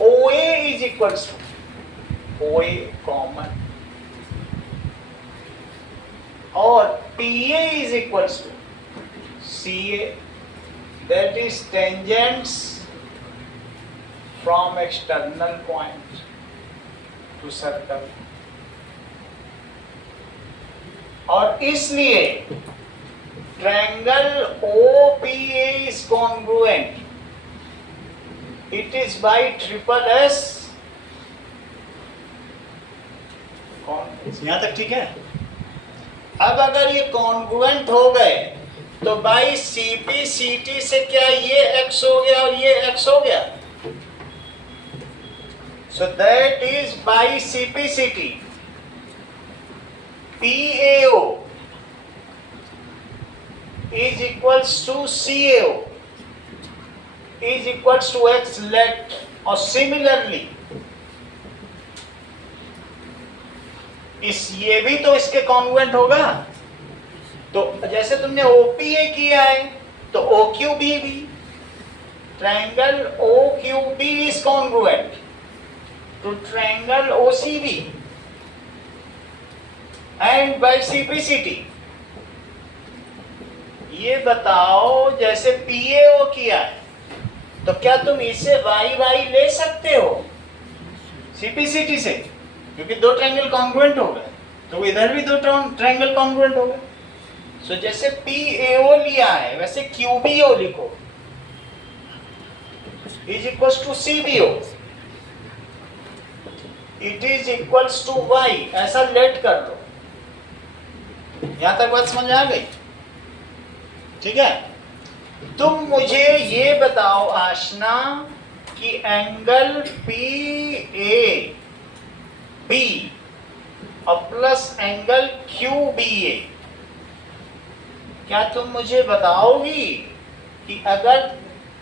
OA is equals to OA common, और PA is equals to CA, that is tangents from external point to circle. और इसलिए triangle OPA is congruent. It is by triple S. यहाँ तक ठीक है? अब अगर ये कॉन्ग्रुएंट हो गए तो बाई CP/CT से क्या ये x हो गया और ये x हो गया, so that is by CP/CT PAO is equals to CAO is equals to x let, और similarly इस ये भी तो इसके कॉन्ग्रुएंट होगा। तो जैसे तुमने OPA किया है तो OQB भी, triangle OQB is congruent to triangle OCB and by CP/CT। ये बताओ जैसे PAO किया है तो क्या तुम इसे YY ले सकते हो CP/CT से, क्योंकि दो ट्रायंगल कॉन्ग्रुएंट हो गए, तो इधर भी दो ट्रायंगल कॉन्ग्रुएंट हो गए। सो जैसे PAO लिया है वैसे QBO लिखो, is equals to CBO, it is equals to Y, ऐसा लेट कर लो। यहां तक बात समझ आ गई? ठीक है, तुम मुझे ये बताओ आशना कि एंगल PAB और प्लस एंगल QBA, क्या तुम मुझे बताओगी कि अगर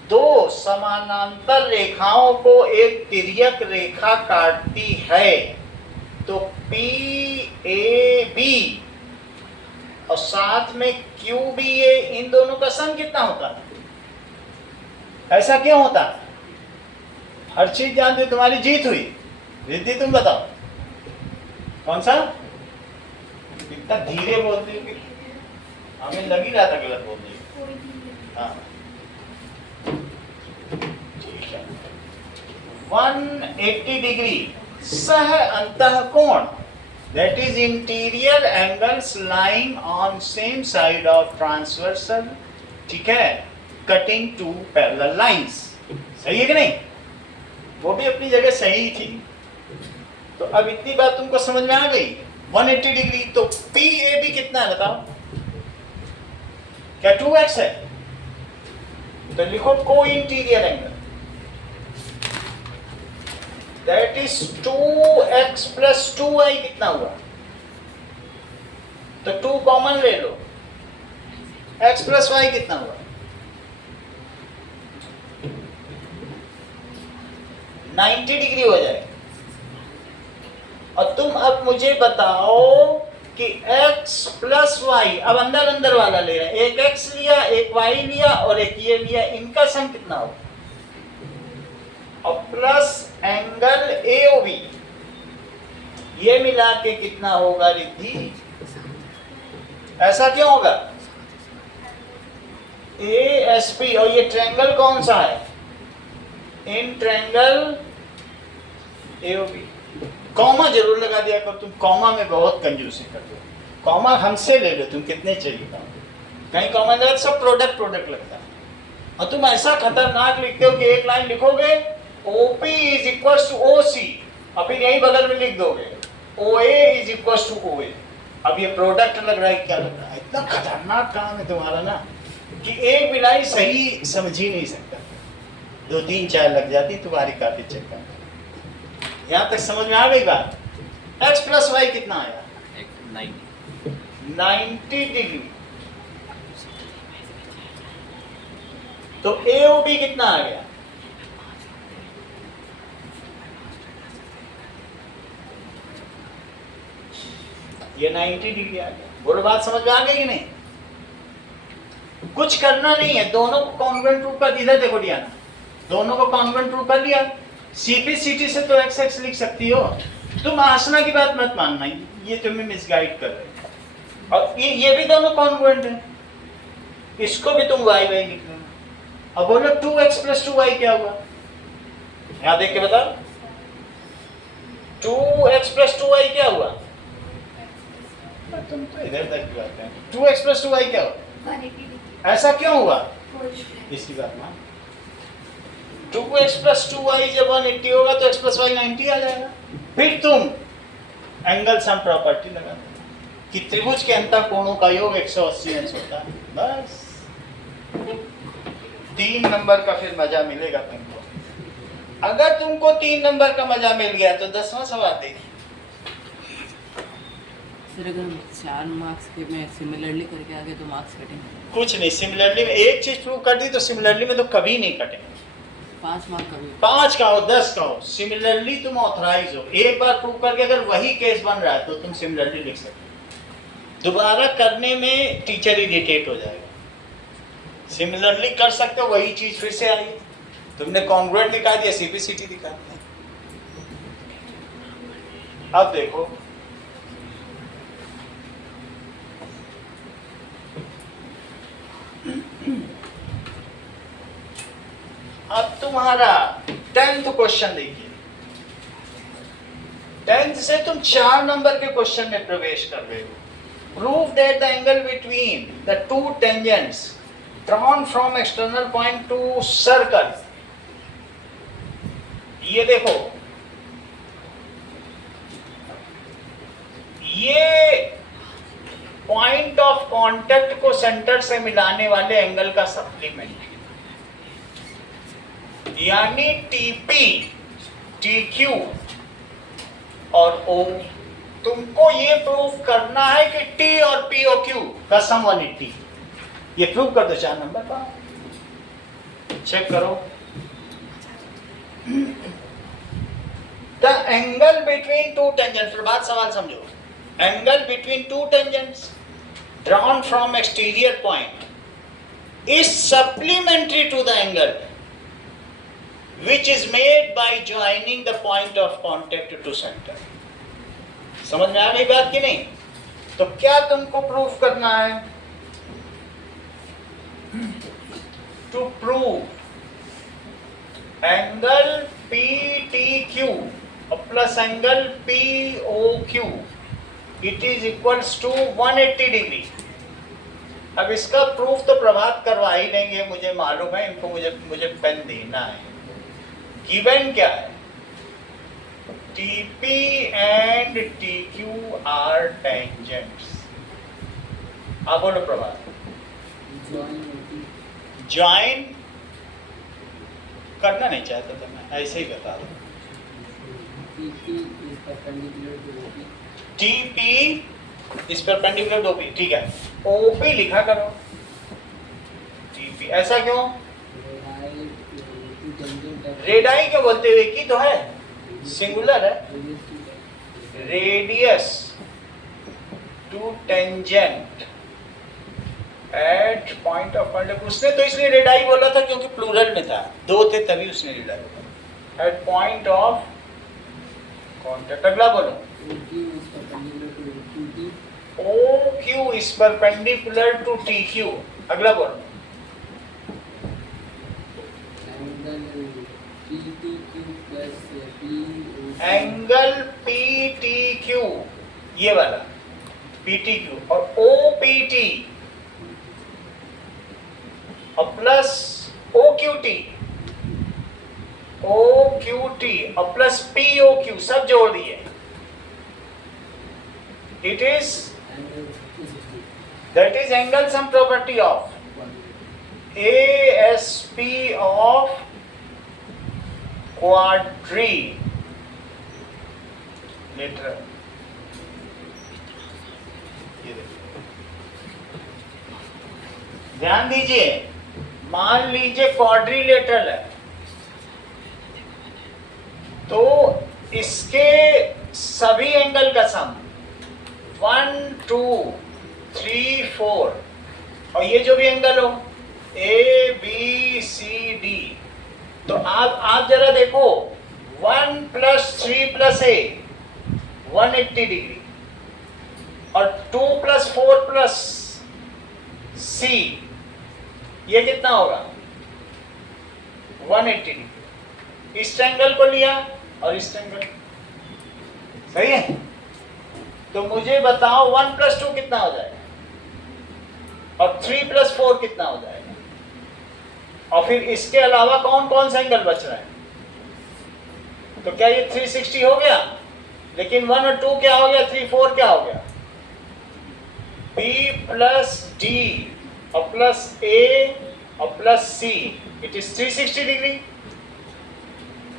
दो समानांतर रेखाओं को एक तिर्यक रेखा काटती है तो PAB और साथ में QBA, इन दोनों का सम कितना होता है? ऐसा क्यों होता है? हर चीज जानते हो, तुम्हारी जीत हुई। रिद्धि तुम बताओ कौन सा? इतना धीरे बोलती हो कि हमें लग ही रहा था गलत बोल रही हो। हाँ ठीक है। 180 डिग्री सह अंतः कोण, that is interior angles lying on same side of transversal, ठीक है, cutting two parallel lines। सही है कि नहीं? वो भी अपनी जगह सही थी। तो अब इतनी बात तुमको समझ में आ गई। 180 डिग्री, तो PAB कितना है बताओ? क्या 2x है? तो लिखो को interior angle, that is 2x plus 2y कितना हुआ? तो 2 कॉमन ले लो, x plus y कितना हुआ? 90 डिग्री हो जाएगा। और तुम अब मुझे बताओ कि x plus y, अब अंदर अंदर वाला ले रहे हैं, एक x लिया, एक y लिया और एक ये लिया, इनका सम कितना होगा? और प्लस एंगल AOB, ये मिला के कितना होगा रिद्धि? ऐसा क्यों होगा? ASP, और ये ट्रायंगल कौन सा है? In triangle AOB। कॉमा जरूर लगा दिया कर, तुम कॉमा में बहुत कंजूसी करते हो। कॉमा हमसे ले लो, तुम कितने चाहिए था, कहीं कॉमा लगा सब प्रोडक्ट लगता है। और तुम ऐसा खतरनाक लिखते हो कि एक लाइन लिखोगे OP is equals to OC और फिर यही बगल में लिख दोगे OA is equals to OA। अब ये प्रोडक्ट लग रहा है, क्या लग रहा है? इतना खतरनाक काम है तुम्हारा ना कि एक भी लाइन सही समझ ही नहीं सकता, 2 3 4 लग जाती तुम्हारी काफी चक्कर में। यहाँ तक समझ में आ गई बात? x प्लस वाई कितना आया? 90 डिग्री। तो AOB कितना आ गया? ये 90 डिग्री आ गया। बोलो बात समझ में आ गई कि नहीं? कुछ करना नहीं है, दोनों को कॉन्ग्रुएंट प्रूव कर दिया। देखो डियाना, दोनों को कॉन्ग्रुएंट प्रूव कर लिया। CPCT से तो XX लिख सकती हो तुम, आसना की बात मत मानना, ये तुम्हें मिसगाइड कर रहे हैं। और ये भी दोनों कॉन्ग्रुएंट है, इसको भी तुम y लिख लेना। अब बोलो 2x प्लस 2y क्या हुआ? यहां देख के बताओ, 2x प्लस 2y क्या हुआ? तुम तो इधर तक की बात करें। 2x प्लस 2y क्या हुआ? ऐसा क्यों हुआ? इसकी बात मान, 2x प्लस 2y जब 180 होगा तो x प्लस y 90 आ जाएगा। फिर तुम एंगल सम प्रॉपर्टी लगा देना कि त्रिभुज के अंतःकोणों का योग 180 अंश होता है। बस 3 नंबर का फिर मजा मिलेगा तुमको। अगर तुमको 3 नंबर का मजा मिल गया तो 10वां सवाल देखिए। सर अगर 4 मार्क्स के मैं सिमिलरली करके आगे तो मार्क्स कटेंगे? कुछ नहीं, सिमिलरली में एक चीज प्रूव कर दी तो सिमिलरली में तो कभी नहीं कटेंगे। 5 मार्क कभी 5 का हो 10 का हो, सिमिलरली तुम ऑथराइज हो। एक बार प्रूव करके अगर वही केस बन रहा है तो तुम सिमिलरली लिख सकते हो। दोबारा करने में टीचर इरिटेट हो जाएगा। सिमिलरली कर सकते हो, वही चीज फिर से आई, तुमने कॉन्ग्रुएंट दिखा दिया, CPCT दिखा दिया। अब देखो, अब तुम्हारा 10th क्वेश्चन देखिए। 10th से तुम 4 नंबर के क्वेश्चन में प्रवेश कर रहे हो। Prove that the angle between the 2 tangents drawn from external point two circle. ये देखो, ये पॉइंट ऑफ कांटेक्ट को सेंटर से मिलाने वाले एंगल का सप्लीमेंट है, यानी TP, TQ और O। तुमको ये प्रूव करना है कि T और POQ का सम 180। ये प्रूव कर दो 4 नंबर का। चेक करो, द एंगल बिटवीन 2 टेंजेंट्स। बात सवाल समझो, angle between 2 tangents drawn from exterior point is supplementary to the angle which is made by joining the point of contact to center। समझ में आ गई बात कि नहीं? तो क्या तुमको प्रूफ करना है? To prove angle PTQ plus angle POQ it is equals to 180 degree. अब इसका प्रूफ तो प्रभात करवा ही लेंगे, मुझे मालूम है इनको, मुझे पेन देना है। गिवन क्या है? TP and TQ are tangents. आप बोलो प्रभात। ज्वाइन करना नहीं चाहता था मैं, ऐसे ही बता दो। TP इस परपेंडिकुलर टू OP, ठीक है। OP लिखा करो, TP ऐसा क्यों? रेडाई क्यों बोलते हुए की तो है, सिंगुलर है। Radius to tangent at point of contact. उसने तो इसलिए रेडाई बोला था क्योंकि प्लूरल में था, 2 थे तभी उसने रेडाई बोला। At point of contact. अगला बोलो, OQ is perpendicular to TQ। अगला बोलो, एंगल PTQ, ये वाला PTQ और OPT और प्लस OQT और प्लस POQ सब जोड़ दिए। It is That is angle sum property of ASP of quadrilateral. ध्यान दीजिए, मान लीजिए क्वाड्रिलेटरल है, तो इसके सभी एंगल का सम 1 2 3 4 और ये जो भी एंगल हो ABCD, तो आप जरा देखो 1 + 3 + A 180 डिग्री और 2 + 4 + C ये कितना होगा 180 डिग्री। इस ट्रायंगल को लिया और इस ट्रायंगल, सही है। तो मुझे बताओ 1 + 2 कितना हो जाएगा और 3 + 4 कितना हो जाएगा, और फिर इसके अलावा कौन कौन सा एंगल बच रहा है। तो क्या ये 360 हो गया, लेकिन 1 और 2 क्या हो गया, 3 4 क्या हो गया, B + D और +A और +C, इट इज 360 डिग्री।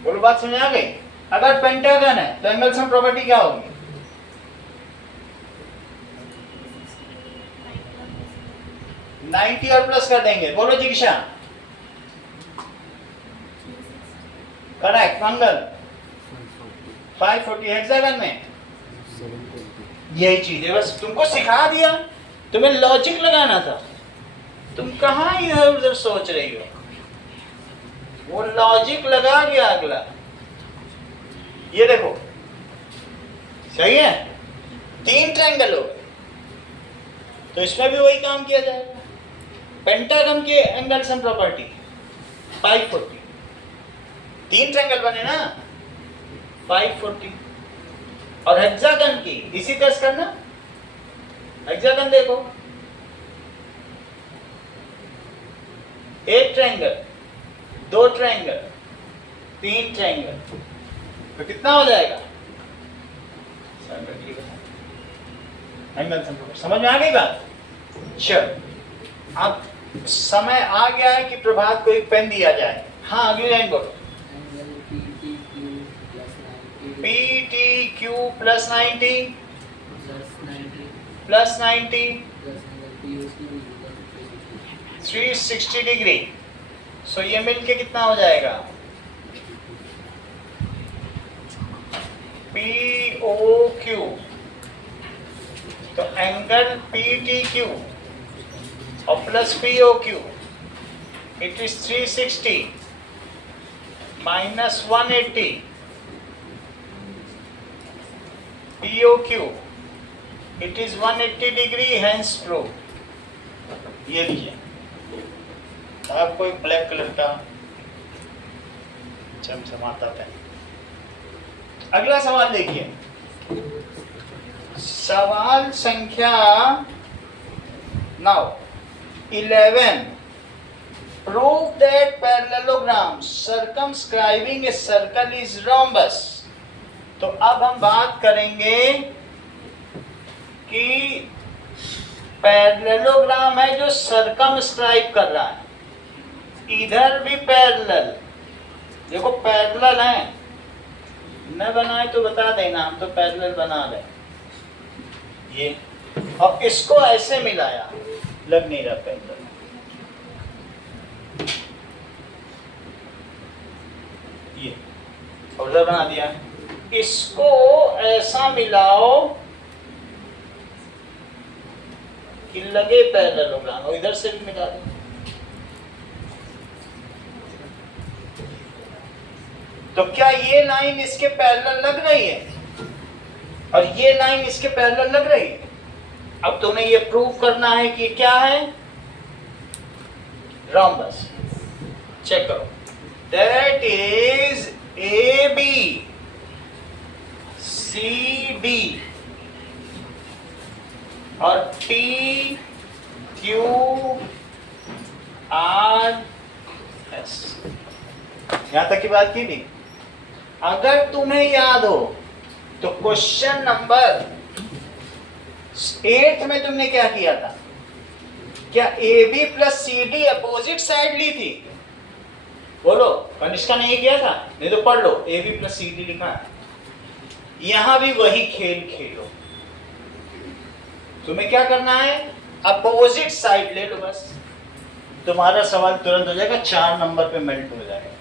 बोलो बात समझ आ गई। अगर पेंटागन है तो एंगल सम प्रॉपर्टी क्या होगी, 90 और प्लस कर देंगे। बोलो जिज्ञासा, करेक्ट। मंगल 540, हेक्सागन में 720. यही चीज है, बस तुमको सिखा दिया, तुम्हें लॉजिक लगाना था। तुम कहाँ इधर उधर सोच रही हो, वो लॉजिक लगा गया अगला। ये देखो सही है, 3 ट्रायंगल हो गए, तो इसमें भी वही काम किया जाएगा। पेंटागन के एंगल सम प्रॉपर्टी 540, 3 ट्रायंगल बने ना 540, और हेक्सागन की इसी तरह से करना। हेक्सागन देखो, 1 ट्रायंगल, 2 ट्रायंगल, 3 ट्रायंगल, तो कितना हो जाएगा, एंगल सम प्रॉपर्टी। समझ में आ गई बात। चल अब समय आ गया है कि प्रभात को एक पेन दिया जाए। हाँ अगली लाइन बोलो। PTQ + 90 + 90 360 degree. सो ये मिलके कितना हो जाएगा, POQ। तो एंगल PTQ और plus POQ, it is 360 minus 180 POQ, it is 180 degree, hence proof। ये लीजिए आपको एक ब्लैक कलर का चमचमाता पेन। अगला सवाल देखिए, सवाल संख्या 9 11। Prove that parallelogram circumscribing a circle is rhombus। तो अब हम बात करेंगे कि पैरेललोग्राम है जो सर्कमस्क्राइब कर रहा है, इधर भी पैरेलल, देखो पैरेलल है, न बनाए तो बता देना, हम तो पैरेलल बना रहे ये, और इसको ऐसे मिलाया, लग नहीं रहा पैरेलल। ये और बना दिया, इसको ऐसा मिलाओ कि लगे पैरेललोग्राम, और इधर से भी मिला दो। तो क्या ये लाइन इसके पैरेलल लग रही है और ये लाइन इसके पैरेलल लग रही है। अब तुम्हें ये प्रूव करना है कि क्या है, rhombus। चेक करो, दैट इज AB CD और TQRS। यहां तक की बात की थी। अगर तुम्हें याद हो तो क्वेश्चन नंबर 8 में तुमने क्या किया था, क्या A B plus C D opposite side ली थी? बोलो, कनिष्का ने ये किया था? नहीं तो पढ़ लो, A B plus C D लिखा है। यहां भी वही खेल खेलो। तुम्हें क्या करना है? अपोजिट साइड ले लो, बस तुम्हारा सवाल तुरंत हो जाएगा, 4 नंबर पे मेल्ट हो जाएगा।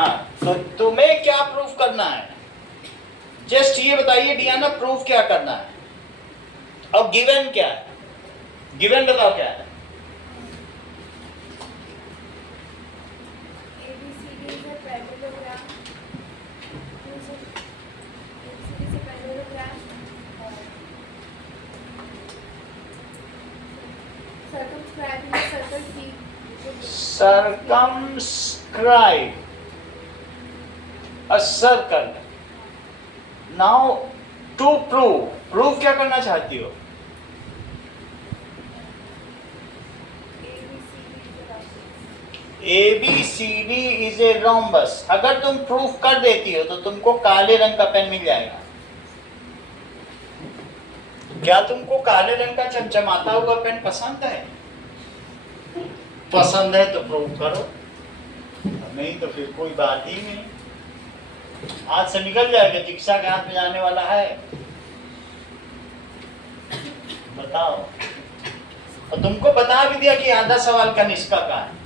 हाँ, तो तुम्हें क्या प्रूफ करना है? जस्ट ये बताइए डियाना, प्रूफ क्या करना है? अब गिवन क्या है? गिवन बताओ क्या है? ABCD is a parallelogram. ABCD is a parallelogram. Circumscribing the circle C. Circumscribe a circle. Now to prove क्या करना चाहती हो? ABCD is a rhombus. अगर तुम प्रूफ कर देती हो तो तुमको काले रंग का पेन मिल जाएगा। क्या तुमको काले रंग का चमचमाता हुआ पेन पसंद है? पसंद है तो प्रूव करो, नहीं तो फिर कोई बात ही नहीं। आज से निकल जाएगा, दीक्षा के हाथ में जाने वाला है। बताओ, और तुमको बता भी दिया कि आधा सवाल कनिष्का का है।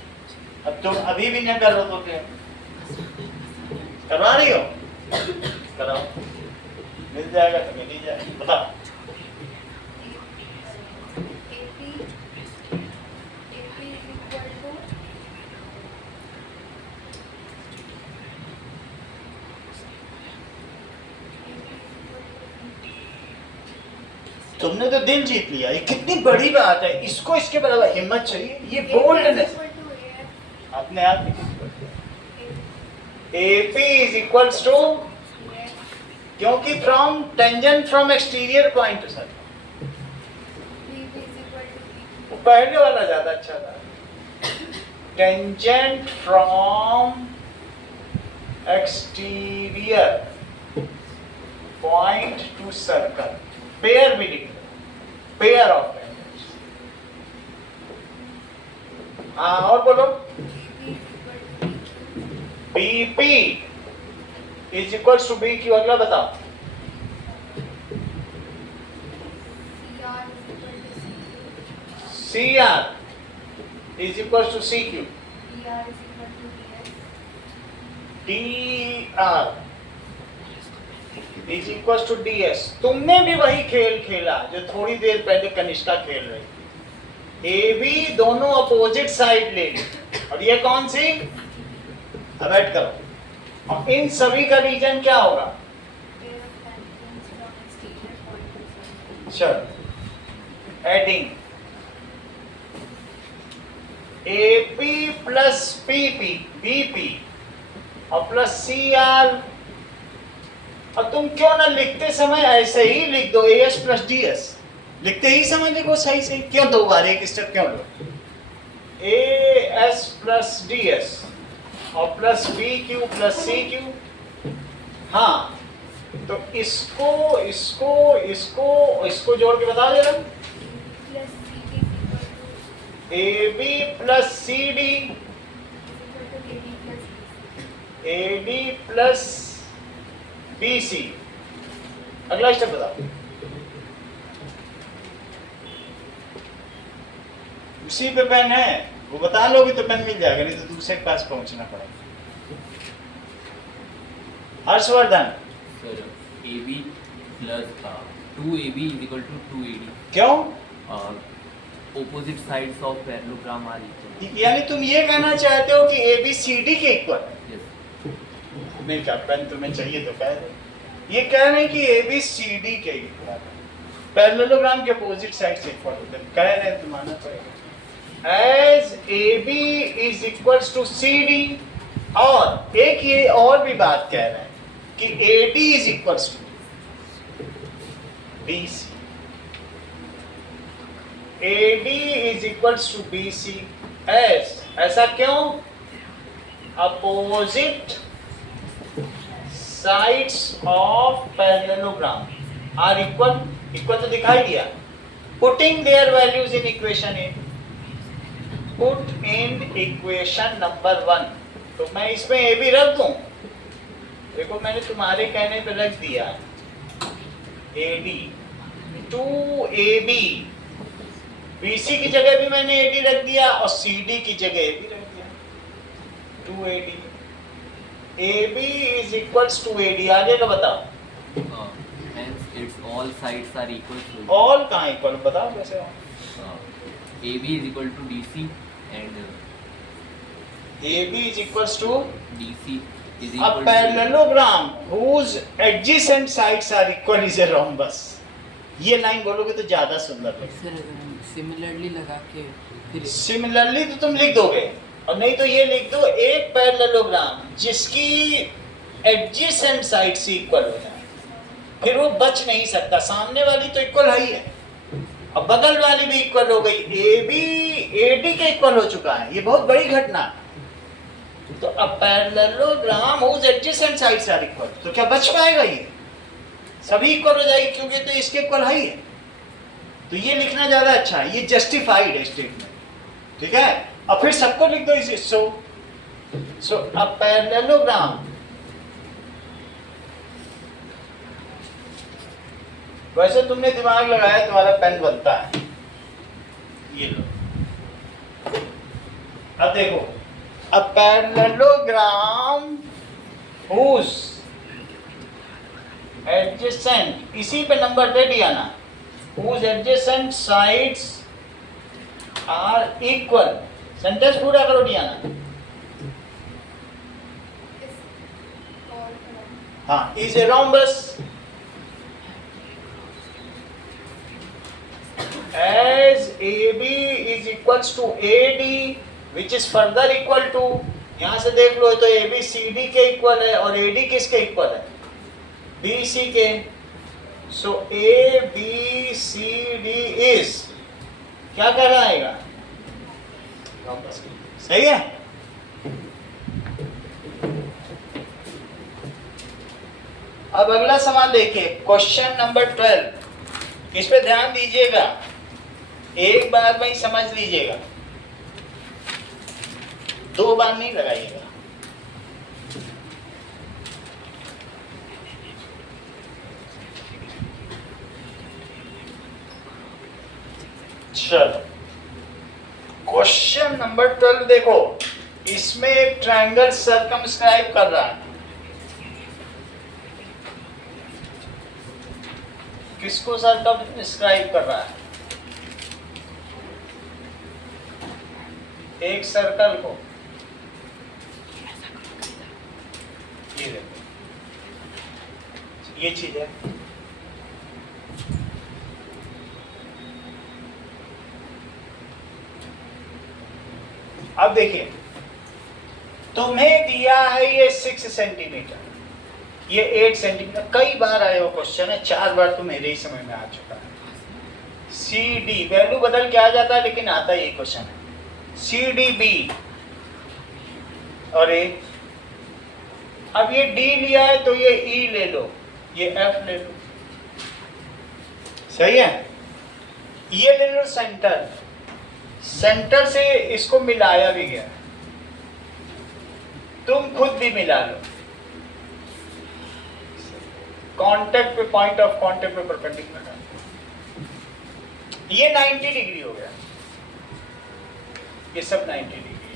अब तुम अभी भी नहीं कर रहे हो तो क्या करवा रही हो? कराओ, मिल जाएगा तो मिल ही जाएगा। बताओ। तुमने तो दिल जीत लिया, ये कितनी बड़ी बात है। इसको इसके बराबर हिम्मत चाहिए, ये बोल्डनेस अपने आप में। AP is equals to, क्योंकि from tangent from exterior point two circle. वो पहले वाला ज्यादा अच्छा था। Tangent from exterior point two circle, pair भी लिख लो, पेयर ऑफ टेंजेंट्स। हाँ, और बोलो। BP is equals to BQ। अगला बताओ। CR is equals to CQ। DR is equals to DS। तुमने भी वही खेल खेला जो थोड़ी देर पहले कनिष्का खेल रही। AB दोनों अपोजिट साइड ले ली, और ये कौन सी? अब ऐड करो, और इन सभी का रीजन क्या होगा? चलो, adding AP plus PP BP और प्लस CR। और तुम क्यों ना लिखते समय ऐसे ही लिख दो, AS प्लस DS लिखते ही समझ देखो सही से। क्यों दो बार एक स्टेप क्यों लो? AS प्लस DS और प्लस BQ प्लस CQ। हाँ, तो इसको इसको इसको इसको जोड़ के बताओ जरा। AB plus CD AD plus BC। अगला स्टेप बताओ। उसी पे पेन है, वो बता लोगे तो पेन मिल जाएगा, नहीं तो दूसरे के पास पहुंचना पड़ेगा। Harshvardhan. Sir, AB plus 2AB is equal to 2AD। क्यों? Opposite sides of parallelogram are equal। यानी तुम ये कहना चाहते हो कि ABCD के इक्वल? Yes। नहीं, क्या पेन तुम्हें चाहिए तो कह दो। ये कह रहे हैं कि ABCD के इक्वल, पैरेललोग्राम के अपोजिट साइड से इक्वल होते हैं। कह रहे हैं तो मानना पड़ेगा। As AB is equals to CD, और एक ये और भी बात कह रहे हैं कि AD is equals to BC। AD is equals to BC as, ऐसा क्यों? Opposite sides of parallelogram are equal। Equal तो दिखाई दिया। Putting their values in equation A। Put in equation number 1। तो मैं इसमें ए बी रख दूं, देखो मैंने तुम्हारे कहने पे रख दिया ए डी, 2AB, BC की जगह भी मैंने AD रख दिया और CD की जगह AB रख दिया, 2AD। AB is equals to AD। आगे का बताओ। Hence its all sides are equal to all कहाँ इक्वल बताओ कैसे हो? AB is equal to DC and AB is equals to DC is a equal to parallelogram whose adjacent sides are equal is a rhombus। ये line बोलोगे तो ज्यादा सुंदर लगेगा। सर सिमिलरली लगा के फिर सिमिलरली तो तुम लिख दोगे, और नहीं तो ये लिख दो एक पैरेललोग्राम जिसकी एडजेसेंट साइड से इक्वल हो जाए, फिर वो बच नहीं सकता। सामने वाली तो इक्वल है ही है, अब बगल वाली भी इक्वल हो गई, ए बी ए डी के इक्वल हो चुका है, ये बहुत बड़ी घटना। तो अब parallelogram whose adjacent sides are equal, तो क्या बच पाएगा? ये सभी इक्वल हो जाएगी क्योंकि तो इसके इक्वल है ही है। तो ये लिखना ज्यादा अच्छा है, ये जस्टिफाइड है स्टेटमेंट, ठीक है। अब फिर सबको लिख दो इसे। सो अ पैरेललोग्राम, वैसे तुमने दिमाग लगाया तुम्हारा पेन बनता है, ये लो। अब देखो, अ पैरेललोग्राम हुज एडजेसेंट, इसी पे नंबर दे दिया ना, whose adjacent sides are equal। Sentence पूरा करो डियाना। हाँ, is a rhombus as AB is equals to AD which is further equal to, यहाँ से देख लो तो AB CD के इक्वल है और AD किसके इक्वल है? BC के। So A B C D is क्या कहलाएगा? सही है। अब अगला सवाल देखिए, क्वेश्चन नंबर 12। इस पे ध्यान दीजिएगा, एक बार में ही समझ लीजिएगा, 2 बार नहीं लगाइएगा। चलो, क्वेश्चन नंबर 12 देखो, इसमें एक ट्रायंगल सर्कमस्क्राइब कर रहा है। किसको सर्कमस्क्राइब कर रहा है? एक सर्कल को। ये देखो, ये चीज है। अब देखिए, तुम्हें दिया है ये 6 सेंटीमीटर, ये 8 सेंटीमीटर। कई बार आए हो क्वेश्चन है, 4 बार तो मेरे ही समय में आ चुका है। सी डी वैल्यू बदल के आ जाता है, लेकिन आता ही क्वेश्चन है। सी डी बी और ए। अब ये डी लिया है तो ये ई ले लो, ये एफ ले लो, सही है। ये ले लो सेंटर, सेंटर से इसको मिलाया भी गया, तुम खुद भी मिला लो। कांटेक्ट पे, पॉइंट ऑफ कांटेक्ट पे परपेंडिकुलर, ये 90 डिग्री हो गया, ये सब 90 डिग्री।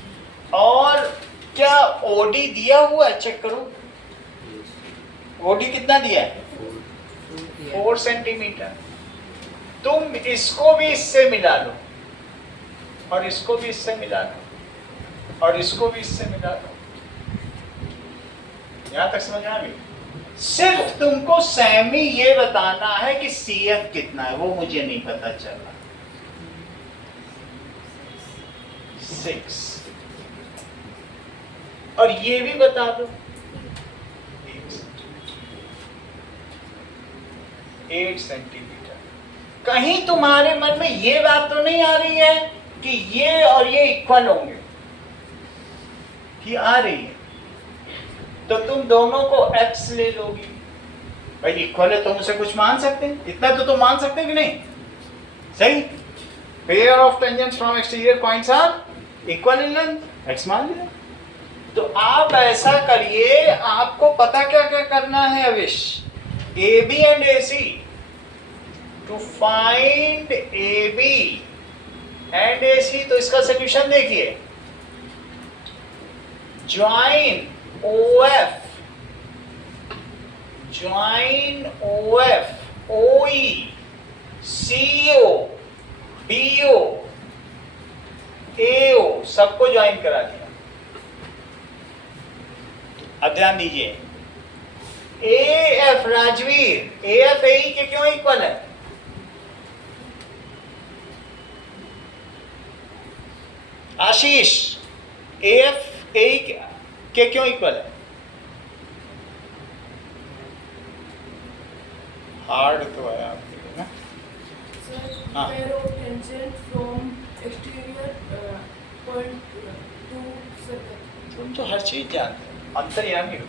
और क्या ओडी दिया हुआ है? चेक करो, ओडी कितना दिया है? 4 सेंटीमीटर। तुम इसको भी इससे मिला लो, और इसको भी इससे मिला लो, और इसको भी इससे मिला लो। यहां तक समझ आ गई? सिर्फ तुमको सेमी ये बताना है कि CF कितना है, वो मुझे नहीं पता चला। 6, और ये भी बता दो 8 सेंटीमीटर। कहीं तुम्हारे मन में ये बात तो नहीं आ रही है कि ये और ये इक्वल होंगे? कि आ रही है तो तुम दोनों को x ले लोगी। भाई इक्वल है, तुम उसे कुछ मान सकते हैं, इतना तो तुम मान सकते हैं कि नहीं? सही। Pair of tangents from exterior points are equal in length, x मान लिया। तो आप ऐसा करिए, आपको पता क्या क्या करना है Avish, A B and A C, to find A B and A C. तो इसका सोल्यूशन देखिए, join O F, join O F O E C O B O A O, सबको ज्वाइन करा दिया। अब ध्यान दीजिए, A F Rajveer, A F A के क्यों इक्वल है? आशीष, ए एफ ए के क्यों इक्वल है? हार्ड तो है आपके लिए ना। Sir, हाँ। pair of tangent from exterior point to circle. तुम तो हर चीज जानते हो, अंतर्यामी हो।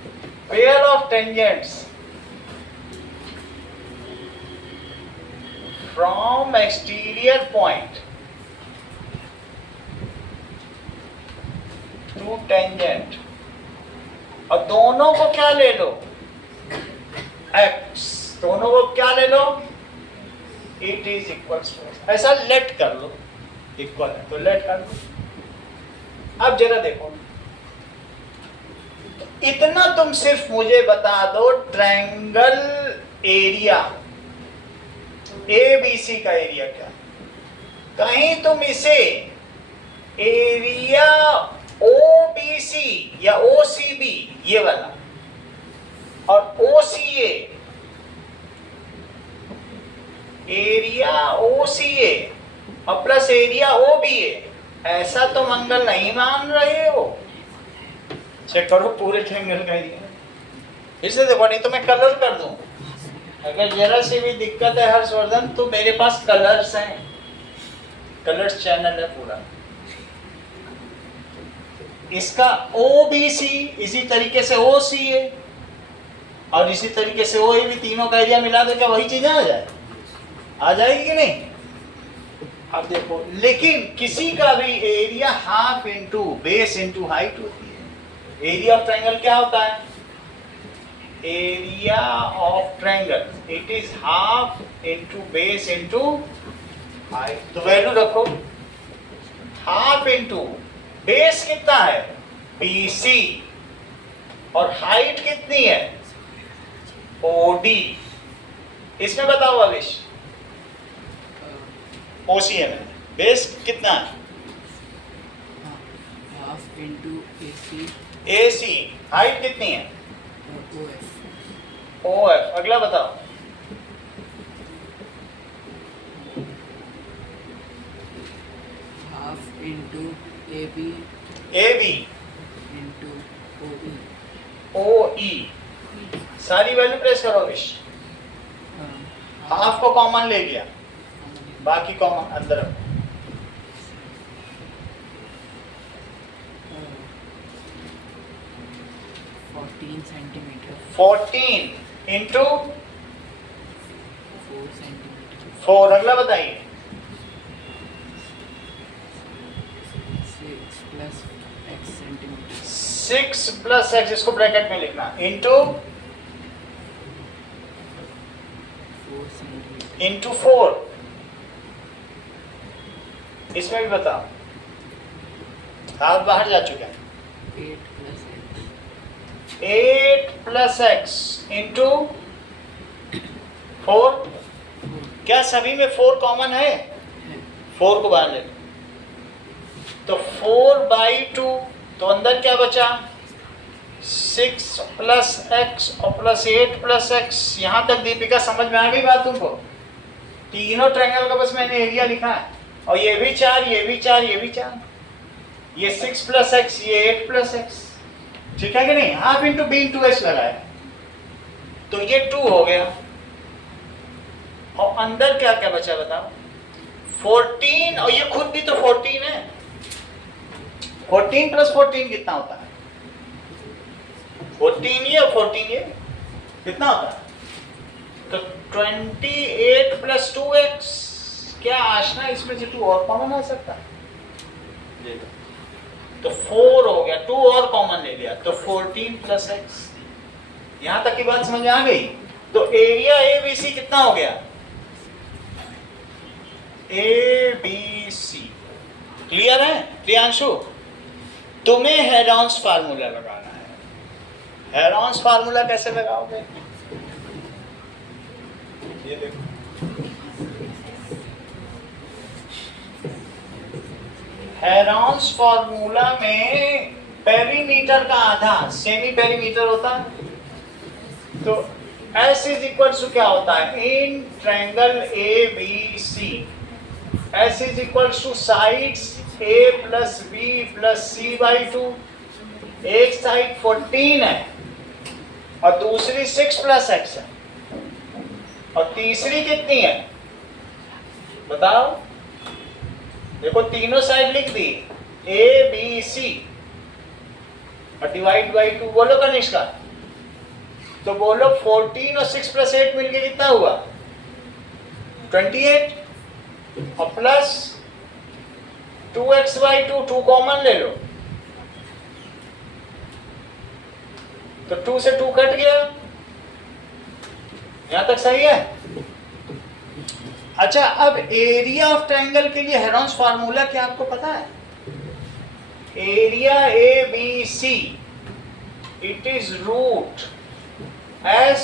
Pair of tangents from exterior point two tangent, और दोनों को क्या ले लो, x, दोनों को क्या ले लो, इट इज इक्वल टू, ऐसा लेट कर लो, इक्वल है तो लेट कर लो। अब जरा देखो, इतना तुम सिर्फ मुझे बता दो, triangle area A B C का एरिया क्या, कहीं तुम इसे एरिया ओ बी सी या ओ सी बी ये वाला और ओ सी एरिया ओ सी ए और प्लस एरिया ओ बी ए, ऐसा तो मंगल नहीं मान रहे हो। चेक करो पूरे ट्रायंगल का एरिया, इसे देखो, नहीं तो मैं कलर कर दूं। अगर जरा सी भी दिक्कत है हर्षवर्धन, तो मेरे पास कलर्स हैं, कलर्स चैनल है पूरा। इसका ओ बी सी इसी तरीके से ओ सी ए और इसी तरीके से ओ ए भी, तीनों का एरिया मिला दो, क्या वही चीजें आ जाए, आ जाएगी कि नहीं? अब देखो, लेकिन किसी का भी area half into base into height होती है। एरिया ऑफ ट्रायंगल क्या होता है? Area of triangle it is half into base into height. तो वैल्यू रखो, हाफ इंटू बेस कितना है BC और हाइट कितनी है OD। इसमें बताओ अविश, OCM है, बेस कितना है हाफ इंटू AC, हाइट कितनी है OF। अगला बताओ, half into AB AB into OE OE। सारी वैल्यू प्रेस करो अविश, हाफ को कॉमन ले लिया, बाकी कॉमन अंदर रखो। 14 सेंटीमीटर 14 इंटू 4 सेंटीमीटर 4। अगला बताइए, 6 plus x centimetre 6 plus x, इसको ब्रैकेट में लिखना, इंटू 4 सेंटीमीटर इंटू 4। इसमें भी बताओ, हाथ बाहर जा चुके हैं। 8 प्लस एक्स इंटू 4। क्या सभी में 4 कॉमन है? 4 को बाहर ले लो, तो 4/2, तो अंदर क्या बचा 6 प्लस एक्स और प्लस 8 प्लस एक्स। यहाँ तक दीपिका समझ में आ गई बात तुमको? तीनों ट्रायंगल का बस मैंने एरिया लिखा है, और ये भी 4, ये भी 4, ये भी 4, ये 6 प्लस एक्स, ये 8 प्लस एक्स, ठीक है कि नहीं? Half into B into S लगाया, तो ये 2 हो गया। और अंदर क्या क्या बचा बताओ? 14, और ये खुद भी तो 14 है। 14 प्लस 14 कितना होता है? 14 ये और 14 ये कितना होता है? तो 28 प्लस 2x। क्या आशना इसमें से 2 और कॉमन आ सकता है? तो 4 हो गया, 2 और कॉमन ले लिया तो 14 प्लस एक्स। यहां तक की बात समझ में आ गई? तो एरिया ABC कितना हो गया? ABC क्लियर है प्रियांशु? तुम्हें हेरॉन्स फार्मूला लगाना है। हेरॉन्स फार्मूला कैसे लगाओगे? ये देखो, हेरॉन्स फार्मूला में पेरीमीटर का आधा सेमी पेरीमीटर होता है। तो S इज इक्वल टू क्या होता है? In triangle ABC S is equal two sides A plus B plus C/2। एक साइड 14 है और दूसरी 6 प्लस x है, और तीसरी कितनी है बताओ? देखो तीनों साइड लिख दी, ABC और डिवाइड बाई 2। बोलो कनिष्का, तो बोलो 14 और 6 प्लस 8 मिलके कितना हुआ? 28, और प्लस 2x/2, 2 कॉमन ले लो तो 2 से 2 कट गया। यहां तक सही है? अच्छा, अब एरिया ऑफ ट्रायंगल के लिए हेरॉन्स फार्मूला क्या आपको पता है? Area ABC it is root S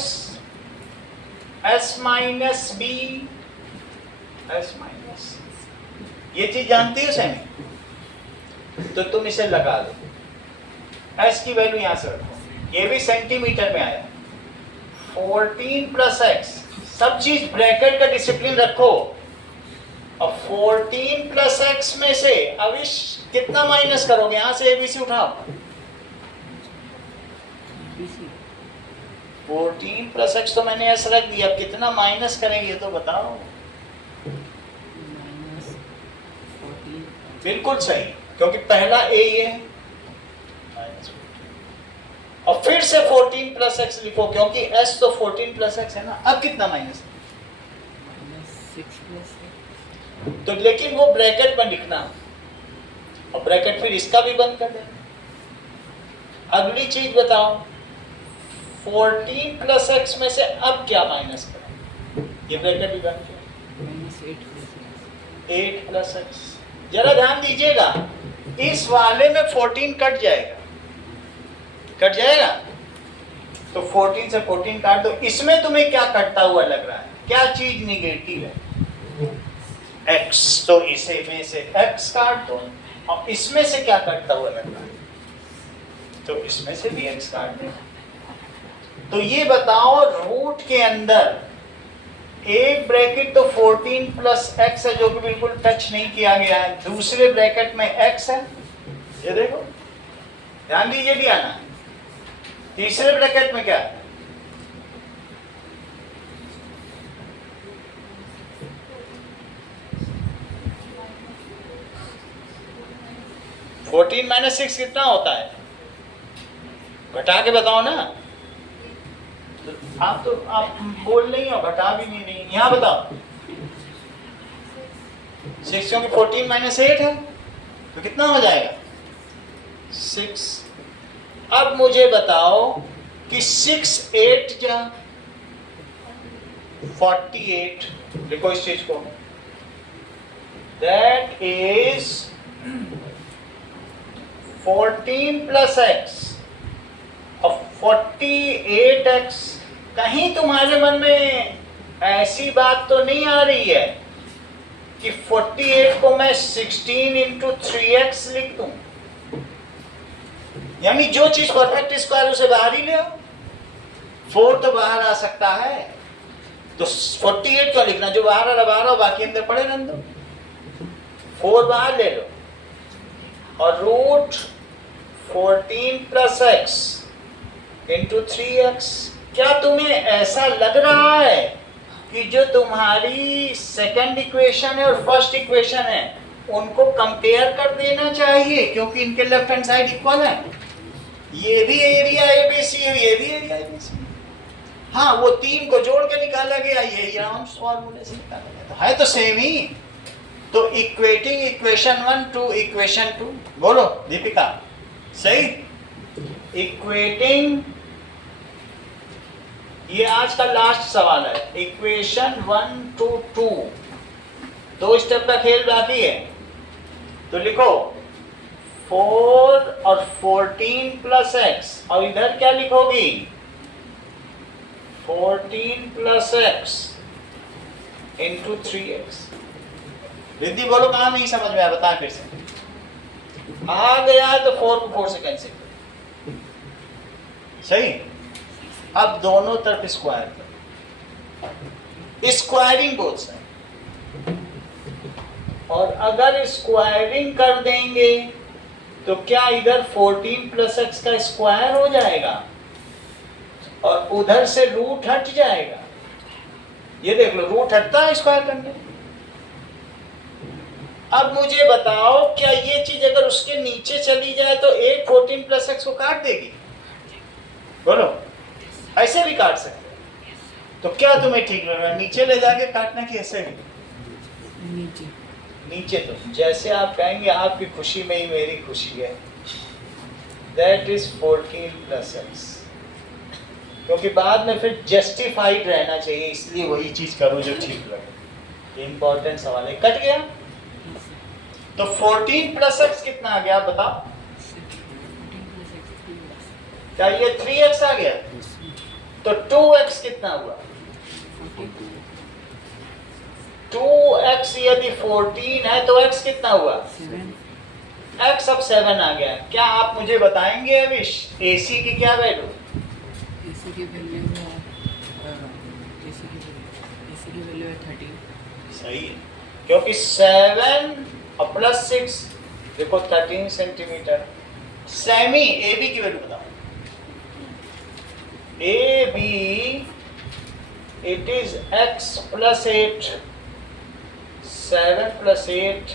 minus B S minus, ये चीज जानती हो सैमी? तो तुम इसे लगा दो, S की वैल्यू यहां से रखो, ये भी सेंटीमीटर में आया। 14 प्लस x, सब चीज ब्रैकेट का डिसिप्लिन रखो। अब 14 प्लस x में से अविश कितना माइनस करोगे? यहां से ABC उठाओ। 14 प्लस x तो मैंने ऐसा रख दिया, अब कितना माइनस करेंगे तो बताओ? बिल्कुल सही, क्योंकि पहला A ये है, और फिर से 14 प्लस एक्स लिखो क्योंकि S तो 14 प्लस एक्स है ना। अब कितना माइनस? 6 तो लेकिन वो ब्रैकेट में लिखना, और ब्रैकेट फिर इसका भी बंद कर देना। अगली चीज बताओ, 14 प्लस एक्स में से अब क्या माइनस करें? ये ब्रैकेट भी बंद किया, 8 प्लस एक्स। जरा ध्यान दीजिएगा, इस वाले में 14 कट जाएगा, कट जाएगा, तो 14 से 14 काट दो। इसमें तुम्हें क्या कटता हुआ लग रहा है? क्या चीज निगेटिव है? x, तो इसे में से x काट दो, और इसमें से क्या कटता हुआ लग रहा है? तो इसमें से भी x काट दो। तो ये बताओ, रूट के अंदर एक ब्रैकेट तो 14 प्लस x है जो कि बिल्कुल टच नहीं किया गया है, दूसरे ब्रैकेट में x है, ये देखो ध्यान दीजिए दियाना। तीसरे ब्रैकेट में क्या है? फोर्टीन माइनस 6 कितना होता है? घटा के बताओ ना। तो आप बोल नहीं हो, घटा भी नहीं। यहां बताओ 6, क्योंकि 14 माइनस 8 है तो कितना हो जाएगा? 6। अब मुझे बताओ कि 6 8 जा 48, लिखो इस चीज को, दैट इज 14 प्लस x और 48x। कहीं तुम्हारे मन में ऐसी बात तो नहीं आ रही है कि 48 को मैं 16 इंटू 3x लिख दूं? यानी जो चीज परफेक्ट स्क्वायर उसे बाहर ही ले आओ। 4 तो बाहर आ सकता है, तो 48 क्यों लिखना? जो बाहर आ रहा बाहर, बाकी अंदर पड़े रहने दो। 4 बाहर ले लो, और root 14 plus x into 3x। क्या तुम्हें ऐसा लग रहा है कि जो तुम्हारी सेकंड इक्वेशन है और फर्स्ट इक्वेशन है उनको कंपेयर कर देना चाहिए, क्योंकि इनके लेफ्ट हैंड साइड इक्वल है? ये भी एरिया ABC है, ये भी एरिया ABC है। हाँ, वो 3 को जोड़ के निकाला गया, ये हेरॉन्स फार्मूले से निकाला गया, तो है तो सेम ही। तो इक्वेटिंग इक्वेशन 1 टू इक्वेशन 2, बोलो दीपिका, सही? इक्वेटिंग, ये आज का लास्ट सवाल है। इक्वेशन 1 टू 2, 2 स्टेप का खेल बाकी है। तो लिखो 4 और 14 प्लस एक्स, और इधर क्या लिखोगी? 14 plus x into 3x। Riddhi बोलो कहाँ नहीं समझ में आया, बता फिर से। आ गया तो 4 को 4 से कैंसिल कर, सही? अब दोनों तरफ स्क्वायर कर, स्क्वायरिंग बोथ साइड। और अगर स्क्वायरिंग कर देंगे तो क्या इधर 14 प्लस एक्स का स्क्वायर हो जाएगा और उधर से रूट हट जाएगा। ये देख लो, रूट हटता है स्क्वायर करने। अब मुझे बताओ, क्या ये चीज अगर उसके नीचे चली जाए तो 8 14 प्लस एक्स को काट देगी? बोलो, ऐसे भी काट सकते हैं। तो क्या तुम्हें ठीक लग रहा है, नीचे ले जाके काटना कि ऐसे भी? नीचे। नीचे। तो जैसे आप कहेंगे आपकी खुशी में ही मेरी खुशी है, दैट इज 14 प्लस एक्स। क्योंकि बाद में फिर जस्टिफाइड रहना चाहिए, इसलिए वही चीज करो जो ठीक लगे। इंपॉर्टेंट सवाल है। कट गया तो 14 प्लस एक्स कितना आ गया आप बताओ? क्या ये 3x आ गया? तो 2x कितना हुआ? 2x यदि 14 है तो x कितना हुआ? x अब 7 आ गया। क्या आप मुझे बताएंगे अविश, AC की क्या वैल्यू? AC की वैल्यू है AC की वैल्यू है 13। सही है, क्योंकि 7 और प्लस 6 देखो 13 सेंटीमीटर। सेमी AB की वैल्यू बताओ। AB it is x plus 8, 7 plus 8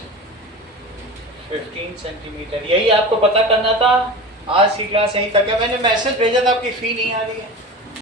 15 centimetre. यही आपको पता करना था। आज की क्लास यहीं तक है। मैंने मैसेज भेजा था, आपकी फी नहीं आ रही है।